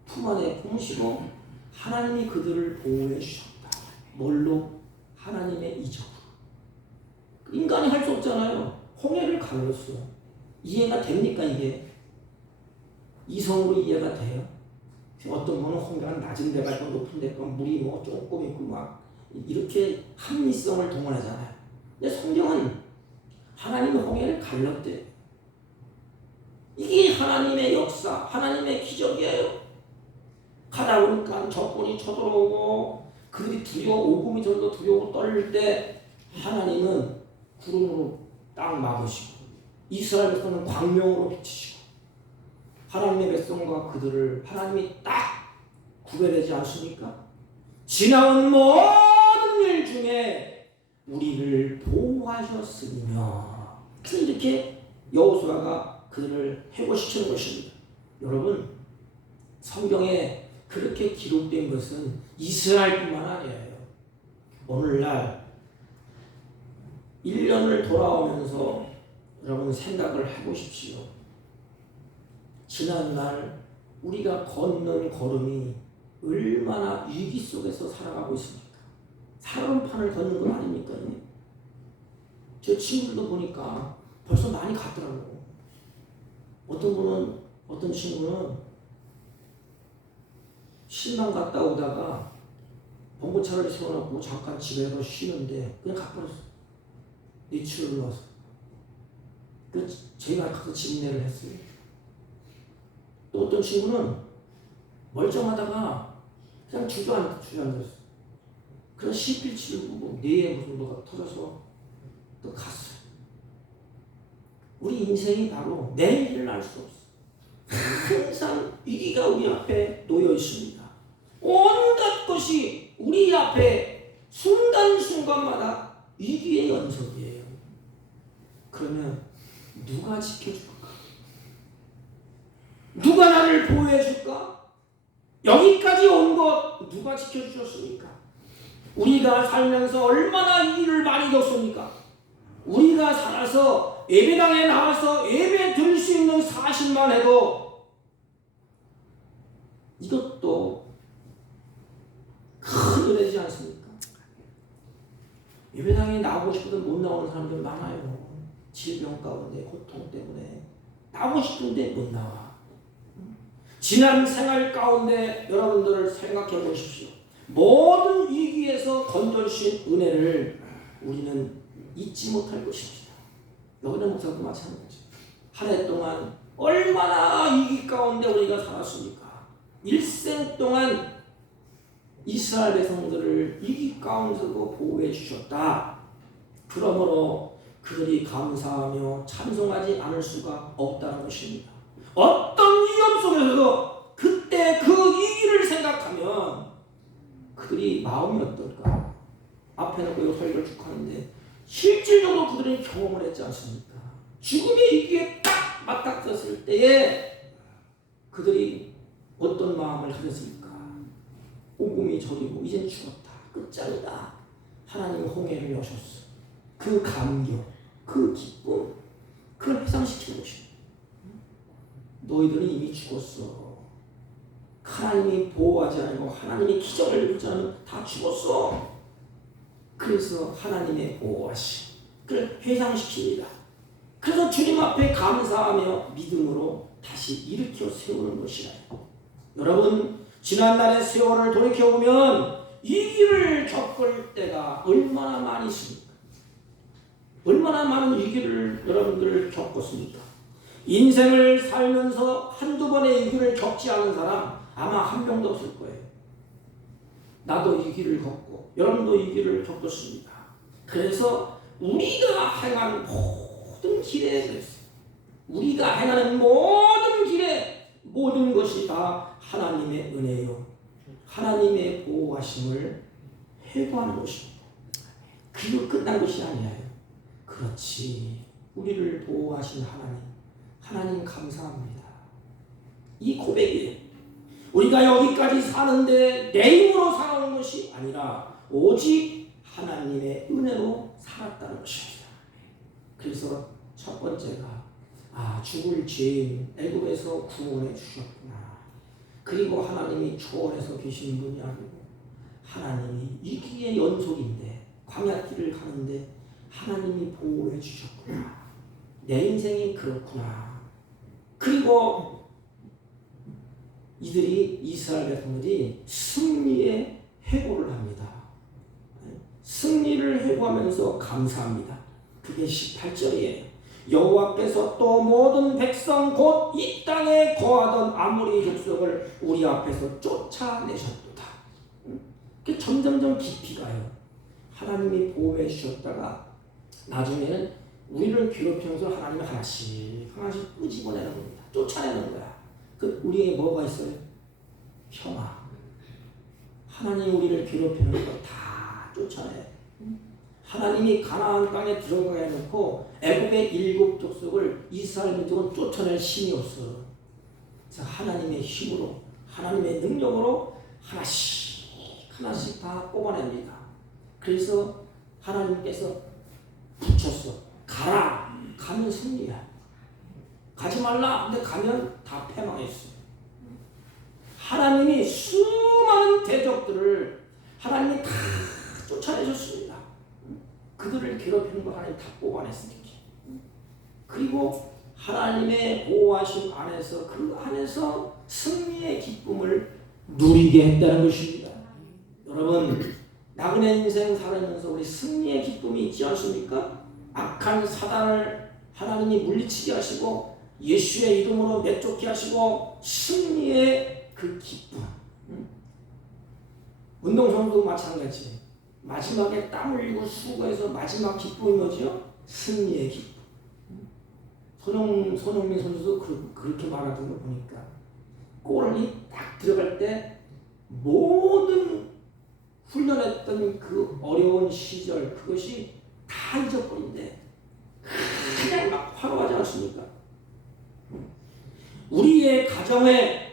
품 안에 품으시고 하나님이 그들을 보호해 주셨다. 뭘로? 하나님의 이적으로. 인간이 할 수 없잖아요. 홍해를 가르었어. 이해가 됩니까 이게? 이성으로 이해가 돼요? 어떤 분은 홍해가 낮은 데가 있고 높은 데가 물이 뭐 조금 있고 막 이렇게 합리성을 동원하잖아요. 근데 성경은 하나님이 홍해를 갈랐대. 이게 하나님의 역사, 하나님의 기적이에요. 가다 보니까 적군이 쳐들어오고 그들이 두려워, 오금이 절도 두려워 떨릴 때 하나님은 구름으로 딱 막으시고 이스라엘 백성은 광명으로 비치시고 하나님의 백성과 그들을 하나님이 딱 구별되지 않습니까? 지나온 모든 일 중에 우리를 보호하셨으며, 그래서 이렇게 여호수아가 그들을 해고시키는 것입니다. 여러분, 성경에 그렇게 기록된 것은 이스라엘뿐만 아니에요. 오늘날 1년을 돌아오면서 여러분 생각을 해보십시오. 지난날 우리가 걷는 걸음이 얼마나 위기 속에서 살아가고 있습니까? 살얼음판을 걷는 건 아닙니까? 저 친구들도 보니까 벌써 많이 갔더라고. 어떤 친구는 신랑 갔다 오다가 봉고차를 세워놓고 잠깐 집에 가서 쉬는데 그냥 가버렸어. 뇌출을 넣어서. 그래서 제가 가서 진례를 했어요. 또 어떤 친구는 멀쩡하다가 그냥 주저앉았어. 그런 실필치를 보고 뇌에 무슨 뭐가 터져서 또 갔어요. 우리 인생이 바로 내일을 알 수 없어. 항상 위기가 우리 앞에 놓여 있습니다. 온갖 것이 우리 앞에 순간순간마다 위기의 연속이에요. 그러면 누가 지켜줄까? 누가 나를 보호해줄까? 여기까지 온 것 누가 지켜주셨습니까? 우리가 살면서 얼마나 위기를 많이 겪습니까? 우리가 살아서 예배당에 나와서 예배 드릴 수 있는 사실만 해도 이것도 큰 은혜지 않습니까? 예배당에 나오고 싶어도 못 나오는 사람들 많아요. 질병 가운데 고통 때문에 나오고 싶은데 못 나와. 지난 생활 가운데 여러분들을 생각해 보십시오. 모든 위기에서 건져주신 은혜를 우리는 잊지 못할 것입니다. 여기는 목사도 마찬가지. 한 해 동안 얼마나 위기 가운데 우리가 살았습니까? 일생 동안 이스라엘 백성들을 위기 가운데서도 보호해 주셨다. 그러므로 그들이 감사하며 찬송하지 않을 수가 없다는 것입니다. 어떤 위험 속에서도 그때 그 위기를 생각하면 그들이 마음이 어떨까? 앞에 놓고 이거 설교를 쭉 하는데 실질적으로 그들이 경험을 했지 않습니까? 죽음의 위기에 딱 맞닥뜨렸을 때에 그들이 어떤 마음을 가졌습니까? 오금이 저리고 이젠 죽었다. 끝장이다. 하나님 홍해를 여셨어. 그 감격, 그 기쁨, 그걸 회상시키는 것입니다. 너희들은 이미 죽었어. 하나님이 보호하지 않고 하나님이 기적을 이루지 않으면 다 죽었어. 그래서 하나님의 보호하심, 그걸 회상시킵니다. 그래서 주님 앞에 감사하며 믿음으로 다시 일으켜 세우는 것이에요. 여러분, 지난날의 세월을 돌이켜보면 위기를 겪을 때가 얼마나 많이 있습니까? 얼마나 많은 위기를 여러분들 겪었습니까? 인생을 살면서 한두 번의 위기를 겪지 않은 사람 아마 한 명도 없을 거예요. 나도 위기를 겪고 여러분도 위기를 겪었습니다. 그래서 우리가 행한 모든 길에 그랬어요. 우리가 행하는 모든 길에 모든 것이 다 하나님의 은혜요, 하나님의 보호하심을 회고하는 것입니다. 그리고 끝난 것이 아니에요. 그렇지, 우리를 보호하신 하나님 감사합니다. 이 고백이에요. 우리가 여기까지 사는데 내 힘으로 살아온 것이 아니라 오직 하나님의 은혜로 살았다는 것입니다. 그래서 첫 번째가 죽을 죄인 애굽에서 구원해 주셨구나. 그리고 하나님이 초월해서 계신 분이 아니고 하나님이 위기의 연속인데 광야길을 가는데 하나님이 보호해 주셨구나. 내 인생이 그렇구나. 그리고 이스라엘 백성들이 승리의 회고를 합니다. 승리를 회고하면서 감사합니다. 그게 18절이에요. 여호와께서 또 모든 백성 곧 이 땅에 거하던 아모리 족속을 우리 앞에서 쫓아내셨도다. 점점점 깊이 가요. 하나님이 보호해 주셨다가 나중에는 우리를 괴롭히면서 하나님이 하나씩 끄집어내는 겁니다. 쫓아내는 거야. 그 우리에게 뭐가 있어요? 평화. 하나님 우리를 괴롭히는 거 다 쫓아내. 하나님이 가나안 땅에 들어가게 해놓고 애굽의 7 족속을 이스라엘 민족은 쫓아낼 힘이 없어. 그래서 하나님의 힘으로 하나님의 능력으로 하나씩 다 뽑아냅니다. 그래서 하나님께서 붙였어. 가라. 가면 승리야. 가지 말라. 근데 가면 다 패망했어. 하나님이 수많은 대적들을 하나님이 다 쫓아내셨습니다. 그들을 괴롭히는 거 하나님 다 뽑아냈습니다. 그리고 하나님의 보호하심 안에서 그 안에서 승리의 기쁨을 누리게 했다는 것입니다. 여러분, 나그네 인생 살아가면서 우리 승리의 기쁨이 있지 않습니까? 악한 사단을 하나님이 물리치게 하시고 예수의 이름으로 내쫓게 하시고 승리의 그 기쁨. 운동선수도 마찬가지. 마지막에 땀 흘리고 수고해서 마지막 기쁨이 뭐죠? 승리의 기쁨. 손흥민 선수도 그렇게 말하던 걸 보니까 골이 딱 들어갈 때 모든 훈련했던 그 어려운 시절 그것이 다 잊어버린데 그냥 막 화로하지 않습니까? 우리의 가정에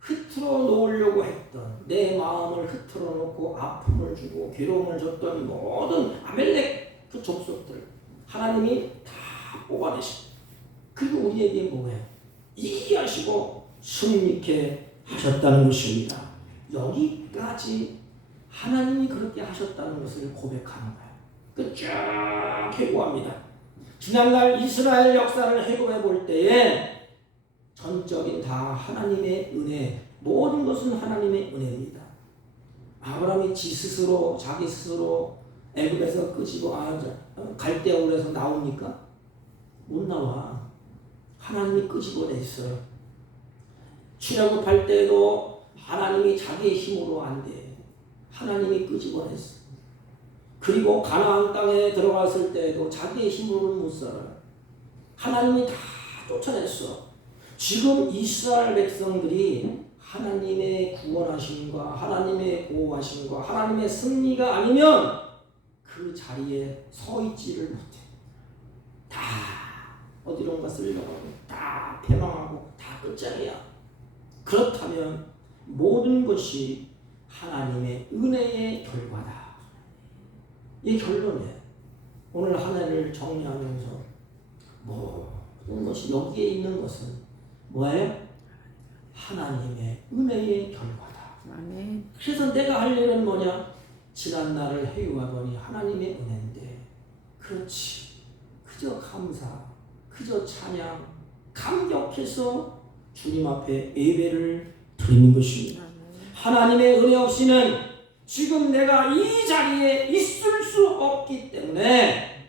흐트러 놓으려고 했던 내 마음을 흐트러 놓고 아픔을 주고 괴로움을 줬던 모든 아멜렉 그 족속들 하나님이 다 뽑아내십니다. 그리고 우리에게 뭐예요? 이기게 하시고 승리케 하셨다는 것입니다. 여기까지 하나님이 그렇게 하셨다는 것을 고백하는 거예요. 그 쫙 해고합니다. 지난날 이스라엘 역사를 해고해 볼 때에 전적인 다 하나님의 은혜, 모든 것은 하나님의 은혜입니다. 아브라함이 자기 스스로 애굽에서 끄집어 갈대아울에서 나옵니까? 못 나와. 하나님이 끄집어냈어요. 출애굽할 때도 하나님이 자기의 힘으로 안 돼. 하나님이 끄집어냈어. 그리고 가나안 땅에 들어갔을 때도 자기의 힘으로는 못 살아요. 하나님이 다 쫓아냈어. 지금 이스라엘 백성들이 하나님의 구원하심과 하나님의 보호하심과 하나님의 승리가 아니면 그 자리에 서 있지를 못해. 다 어디론가 쓸려가고 다 패망하고 다 끝장이야. 그렇다면 모든 것이 하나님의 은혜의 결과다. 이 결론이에요. 오늘 한 해를 정리하면서 모든 것이 여기에 있는 것은 뭐예요? 하나님의 은혜의 결과다. 아멘. 그래서 내가 할 일은 뭐냐? 지난 날을 해유하더니 하나님의 은혜인데 그렇지. 그저 감사, 그저 찬양, 감격해서 주님 앞에 예배를 드리는 것입니다. 하나님의 은혜 없이는 지금 내가 이 자리에 있을 수 없기 때문에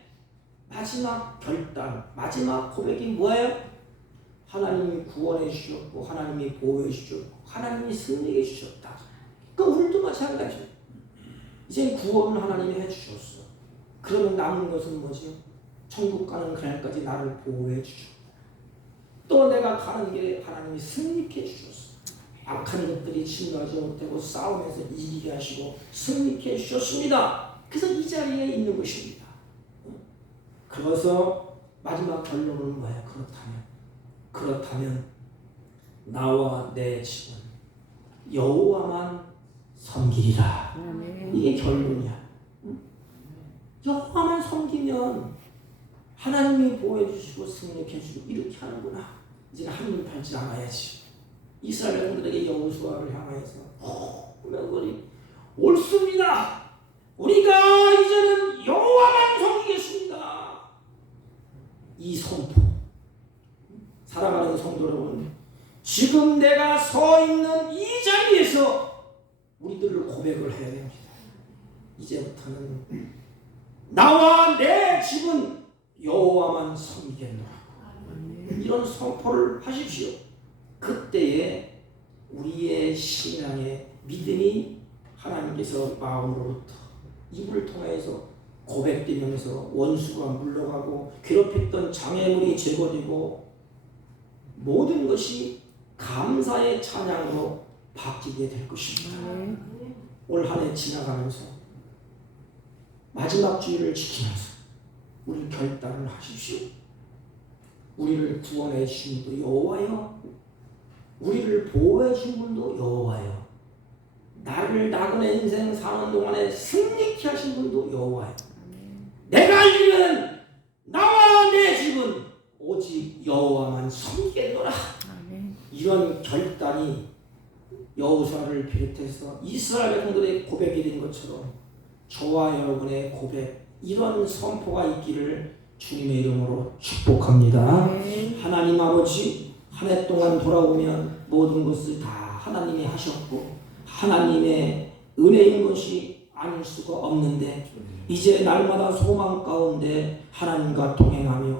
마지막 결단, 마지막 고백이 뭐예요? 하나님이 구원해 주셨고 하나님이 보호해 주셨고 하나님이 승리해 주셨다. 그 우리도 마찬가지예요. 이제 구원을 하나님이 해주셨어. 그러면 남은 것은 뭐지? 천국 가는 그날까지 나를 보호해 주셨다. 또 내가 가는 길에 하나님이 승리케 해주셨어. 악한 것들이 침노하지 못하고 싸움에서 이기게 하시고 승리케 해주셨습니다. 그래서 이 자리에 있는 것입니다. 그래서 마지막 결론은 뭐야? 그렇다면 나와 내 집은 여호와만 섬기리라. 이게 결론이야. 여호와만 섬기면 하나님이 보호해 주시고 승리케 해주시고 이렇게 하는구나. 이제 한눈 팔지 않아야지. 이스라엘 백성들에게 여호수아를 향하여서 그러니 옳습니다. 우리가 이제는 여호와만 섬기겠습니다. 이 선포. 사랑하는 성도 여러분, 지금 내가 서 있는 이 자리에서 우리들을 고백을 해야 됩니다. 이제부터는 나와 내 집은 여호와만 섬기겠노라. 이런 선포를 하십시오. 그때에 우리의 신앙의 믿음이 하나님께서 마음으로부터 입을 통해서 고백되면서 원수가 물러가고 괴롭혔던 장애물이 제거되고 모든 것이 감사의 찬양으로 바뀌게 될 것입니다. 올 한 해 지나가면서 마지막 주일을 지키면서 우리 결단을 하십시오. 우리를 구원해 주신 분 여호와여, 우리를 보호해 준 분도 여호와예요. 나를 나그네 인생 사는 동안에 승리케 하신 분도 여호와예요. 내가 알기는 나와 내 집은 오직 여호와만 섬기겠노라. 이런 결단이 여호수아를 비롯해서 이스라엘 백성들의 고백이 된 것처럼 저와 여러분의 고백, 이런 선포가 있기를 주님의 이름으로 축복합니다. 하나님 아버지, 한 해 동안 돌아오면 모든 것을 다 하나님이 하셨고 하나님의 은혜인 것이 아닐 수가 없는데 이제 날마다 소망 가운데 하나님과 동행하며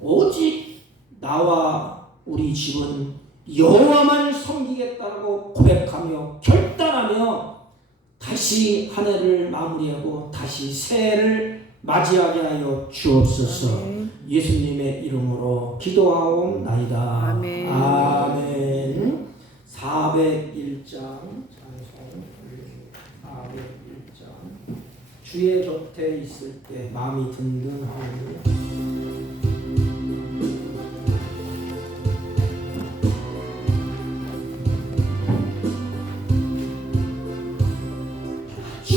오직 나와 우리 집은 여호와만 섬기겠다고 고백하며 결단하며 다시 한 해를 마무리하고 다시 새해를 맞이하게 하여 주옵소서. 예수님의 이름으로 기도하옵나이다. 아멘. 아멘. 401장 찬송 401장 주의 곁에 있을 때 마음이 든든하오니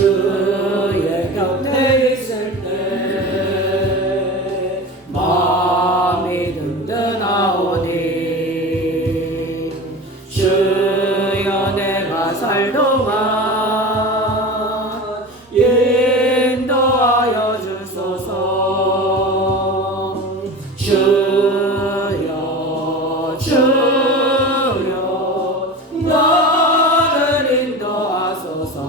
주의 곁에 있을 때 마음이 든든하오니 주여 내가 살 동안 인도하여 주소서. 주여 주여 나를 인도하소서.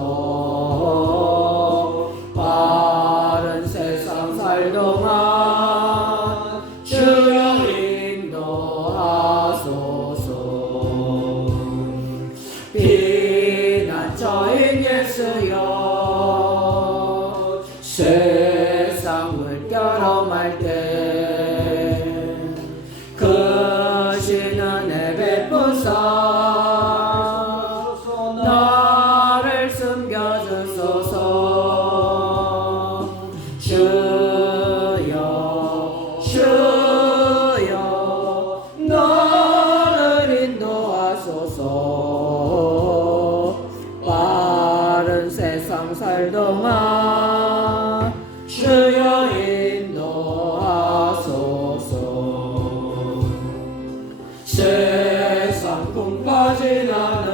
빠른 세상 살 동안 주여 인도하소서. 피난처인 예수여 세상 물결험할 때 크신 은혜 베푸사 나를 숨겨주소서. 주여 주여 나를 인도하소서. 빠른 세상 살 동안 주여 인도하소서. 세상 꿈까지 나는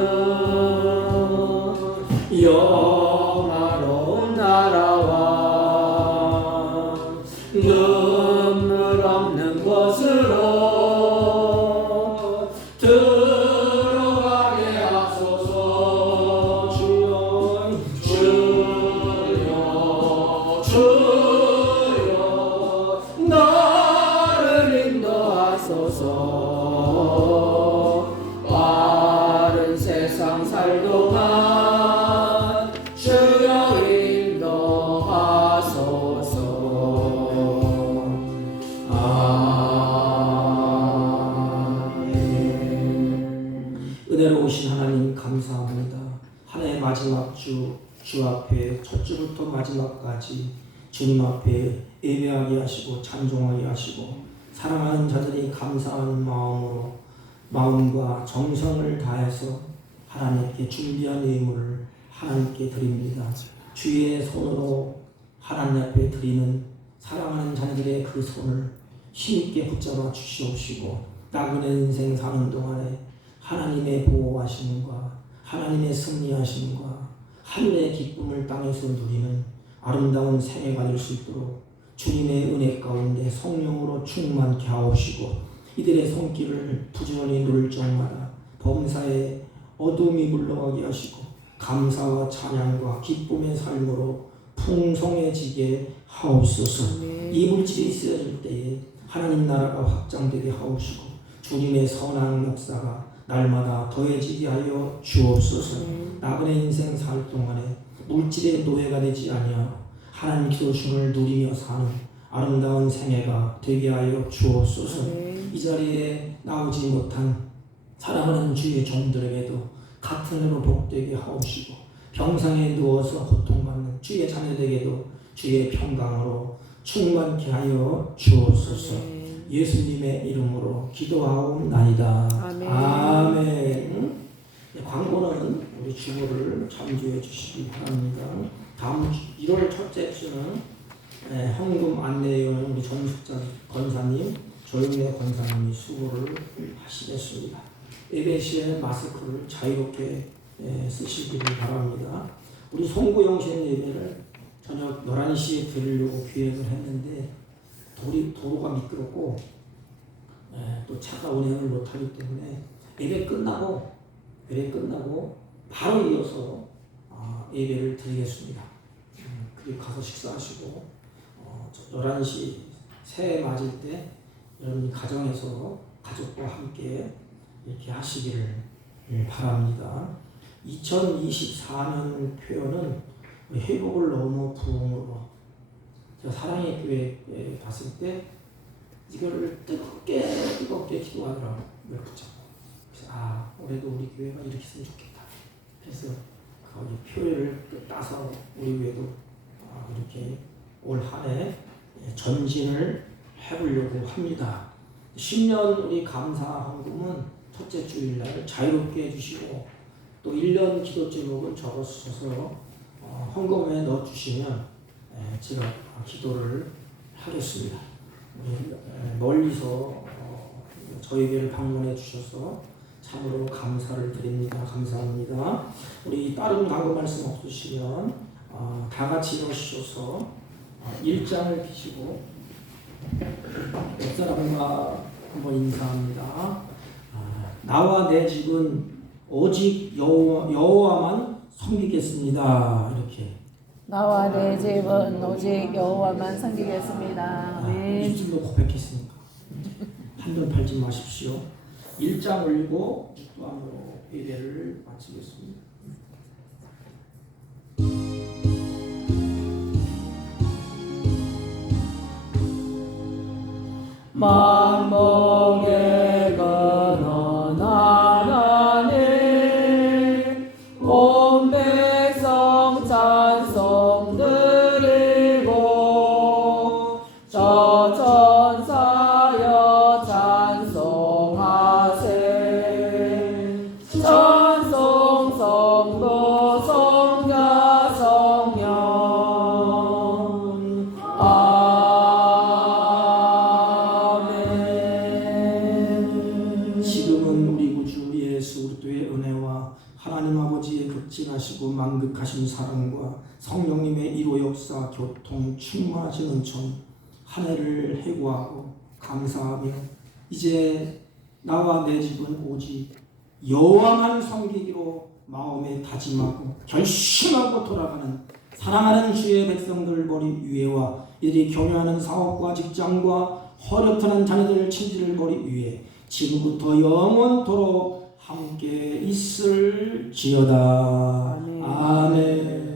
영화로운 나라와 눈물 없는 곳으로 들어가게 하소서. 주여 주여 주여 나를 인도하소서. 빠른 세상 살 동안 주여 인도하소서. 아멘. 은혜로우신 하나님 감사합니다. 한 해 마지막 주 앞에 첫 주부터 마지막까지 주님 앞에 예배하게 하시고 찬송하게 하시고 사랑하는 자들이 감사하는 마음으로 마음과 정성을 다해서 하나님께 준비한 예물을 하나님께 드립니다. 주의 손으로 하나님 앞에 드리는 사랑하는 자녀들의 그 손을 힘있게 붙잡아 주시옵시고 나그네 인생 사는 동안에 하나님의 보호하심과 하나님의 승리하심과 하늘의 기쁨을 땅에서 누리는 아름다운 생애가 될 수 있도록 주님의 은혜 가운데 성령으로 충만케 하옵시고 이들의 손길을 부지런히 누를 적마다 범사에 어둠이 물러가게 하시고 감사와 찬양과 기쁨의 삶으로 풍성해지게 하옵소서. 이 물질이 쓰여질 때에 하나님 나라가 확장되게 하옵시고 주님의 선한 역사가 날마다 더해지게 하여 주옵소서. 나그네 인생 살 동안에 물질의 노예가 되지 아니하고 하나님 기도심을 누리며 사는 아름다운 생애가 되게 하여 주옵소서. 이 자리에 나오지 못한 사랑하는 주의 종들에게도 같은 은혜로 복되게 하옵시고 병상에 누워서 고통받는 주의 자녀들에게도 주의 평강으로 충만케 하여 주옵소서. 예수님의 이름으로 기도하옵나이다. 아멘. 주보를 참조해 주시기 바랍니다. 다음 1월 첫째 주는 헌금 안내위원은 우리 정숙자 권사님, 조영래 권사님이 수고를 하시겠습니다. 예배 시에 마스크를 자유롭게 쓰시기를 바랍니다. 우리 송구영신 예배를 저녁 11시에 드리려고 기획을 했는데 도로가 미끄럽고 또 차가 운행을 못하기 때문에 예배 끝나고 바로 이어서 예배를 드리겠습니다. 그리고 가서 식사하시고 11시 새해 맞을 때 여러분이 가정에서 가족과 함께 이렇게 하시기를 바랍니다. 2024년 표현은 회복을 넘어 부흥으로, 제가 사랑의 교회에 갔을 때 이거를 뜨겁게 기도하더라고요. 붙잡고. 그래서 올해도 우리 교회가 이렇게 했으면 좋겠다. 그래서 거기 표를 따서 우리 교회도 이렇게 올 한 해 전진을 해보려고 합니다. 10년 우리 감사 헌금은 첫째 주일날 자유롭게 해주시고, 또 1년 기도 제목은 적어주셔서 헌금에 넣어주시면 제가 기도를 하겠습니다. 멀리서 저희 교회를 방문해 주셔서 참으로 감사를 드립니다. 감사합니다. 우리 다른 광고 말씀 없으시면 다 같이 일어서셔서 1장을 피시고 옆 사람과 한번 인사합니다. 나와 내 집은 오직 여호와만 섬기겠습니다. 이렇게. 나와 내 집은 오직 여호와만 섬기겠습니다. 아멘. 입술로 고백했으니까 한눈 팔지 마십시오. 1장 올리고 묵도함으로 예배를 마치겠습니다. 만복의 근원 하나님 온 백성 찬송 드리고 저 천사여 찬송하세 찬송 성도 성자 성령 하나님 아버지의 극진하시고 만극하신 사랑과 성령님의 이로 역사 교통 충만하신 은총 한 해를 해고하고 감사하며 이제 나와 내 집은 오직 여호와만 섬기기로 마음에 다짐하고 결심하고 돌아가는 사랑하는 주의 백성들 머리 위에와 이들이 경유하는 사업과 직장과 허력하는 자녀들 친지를 머리 위에 지금부터 영원토록 함께 있을지어다. 아멘.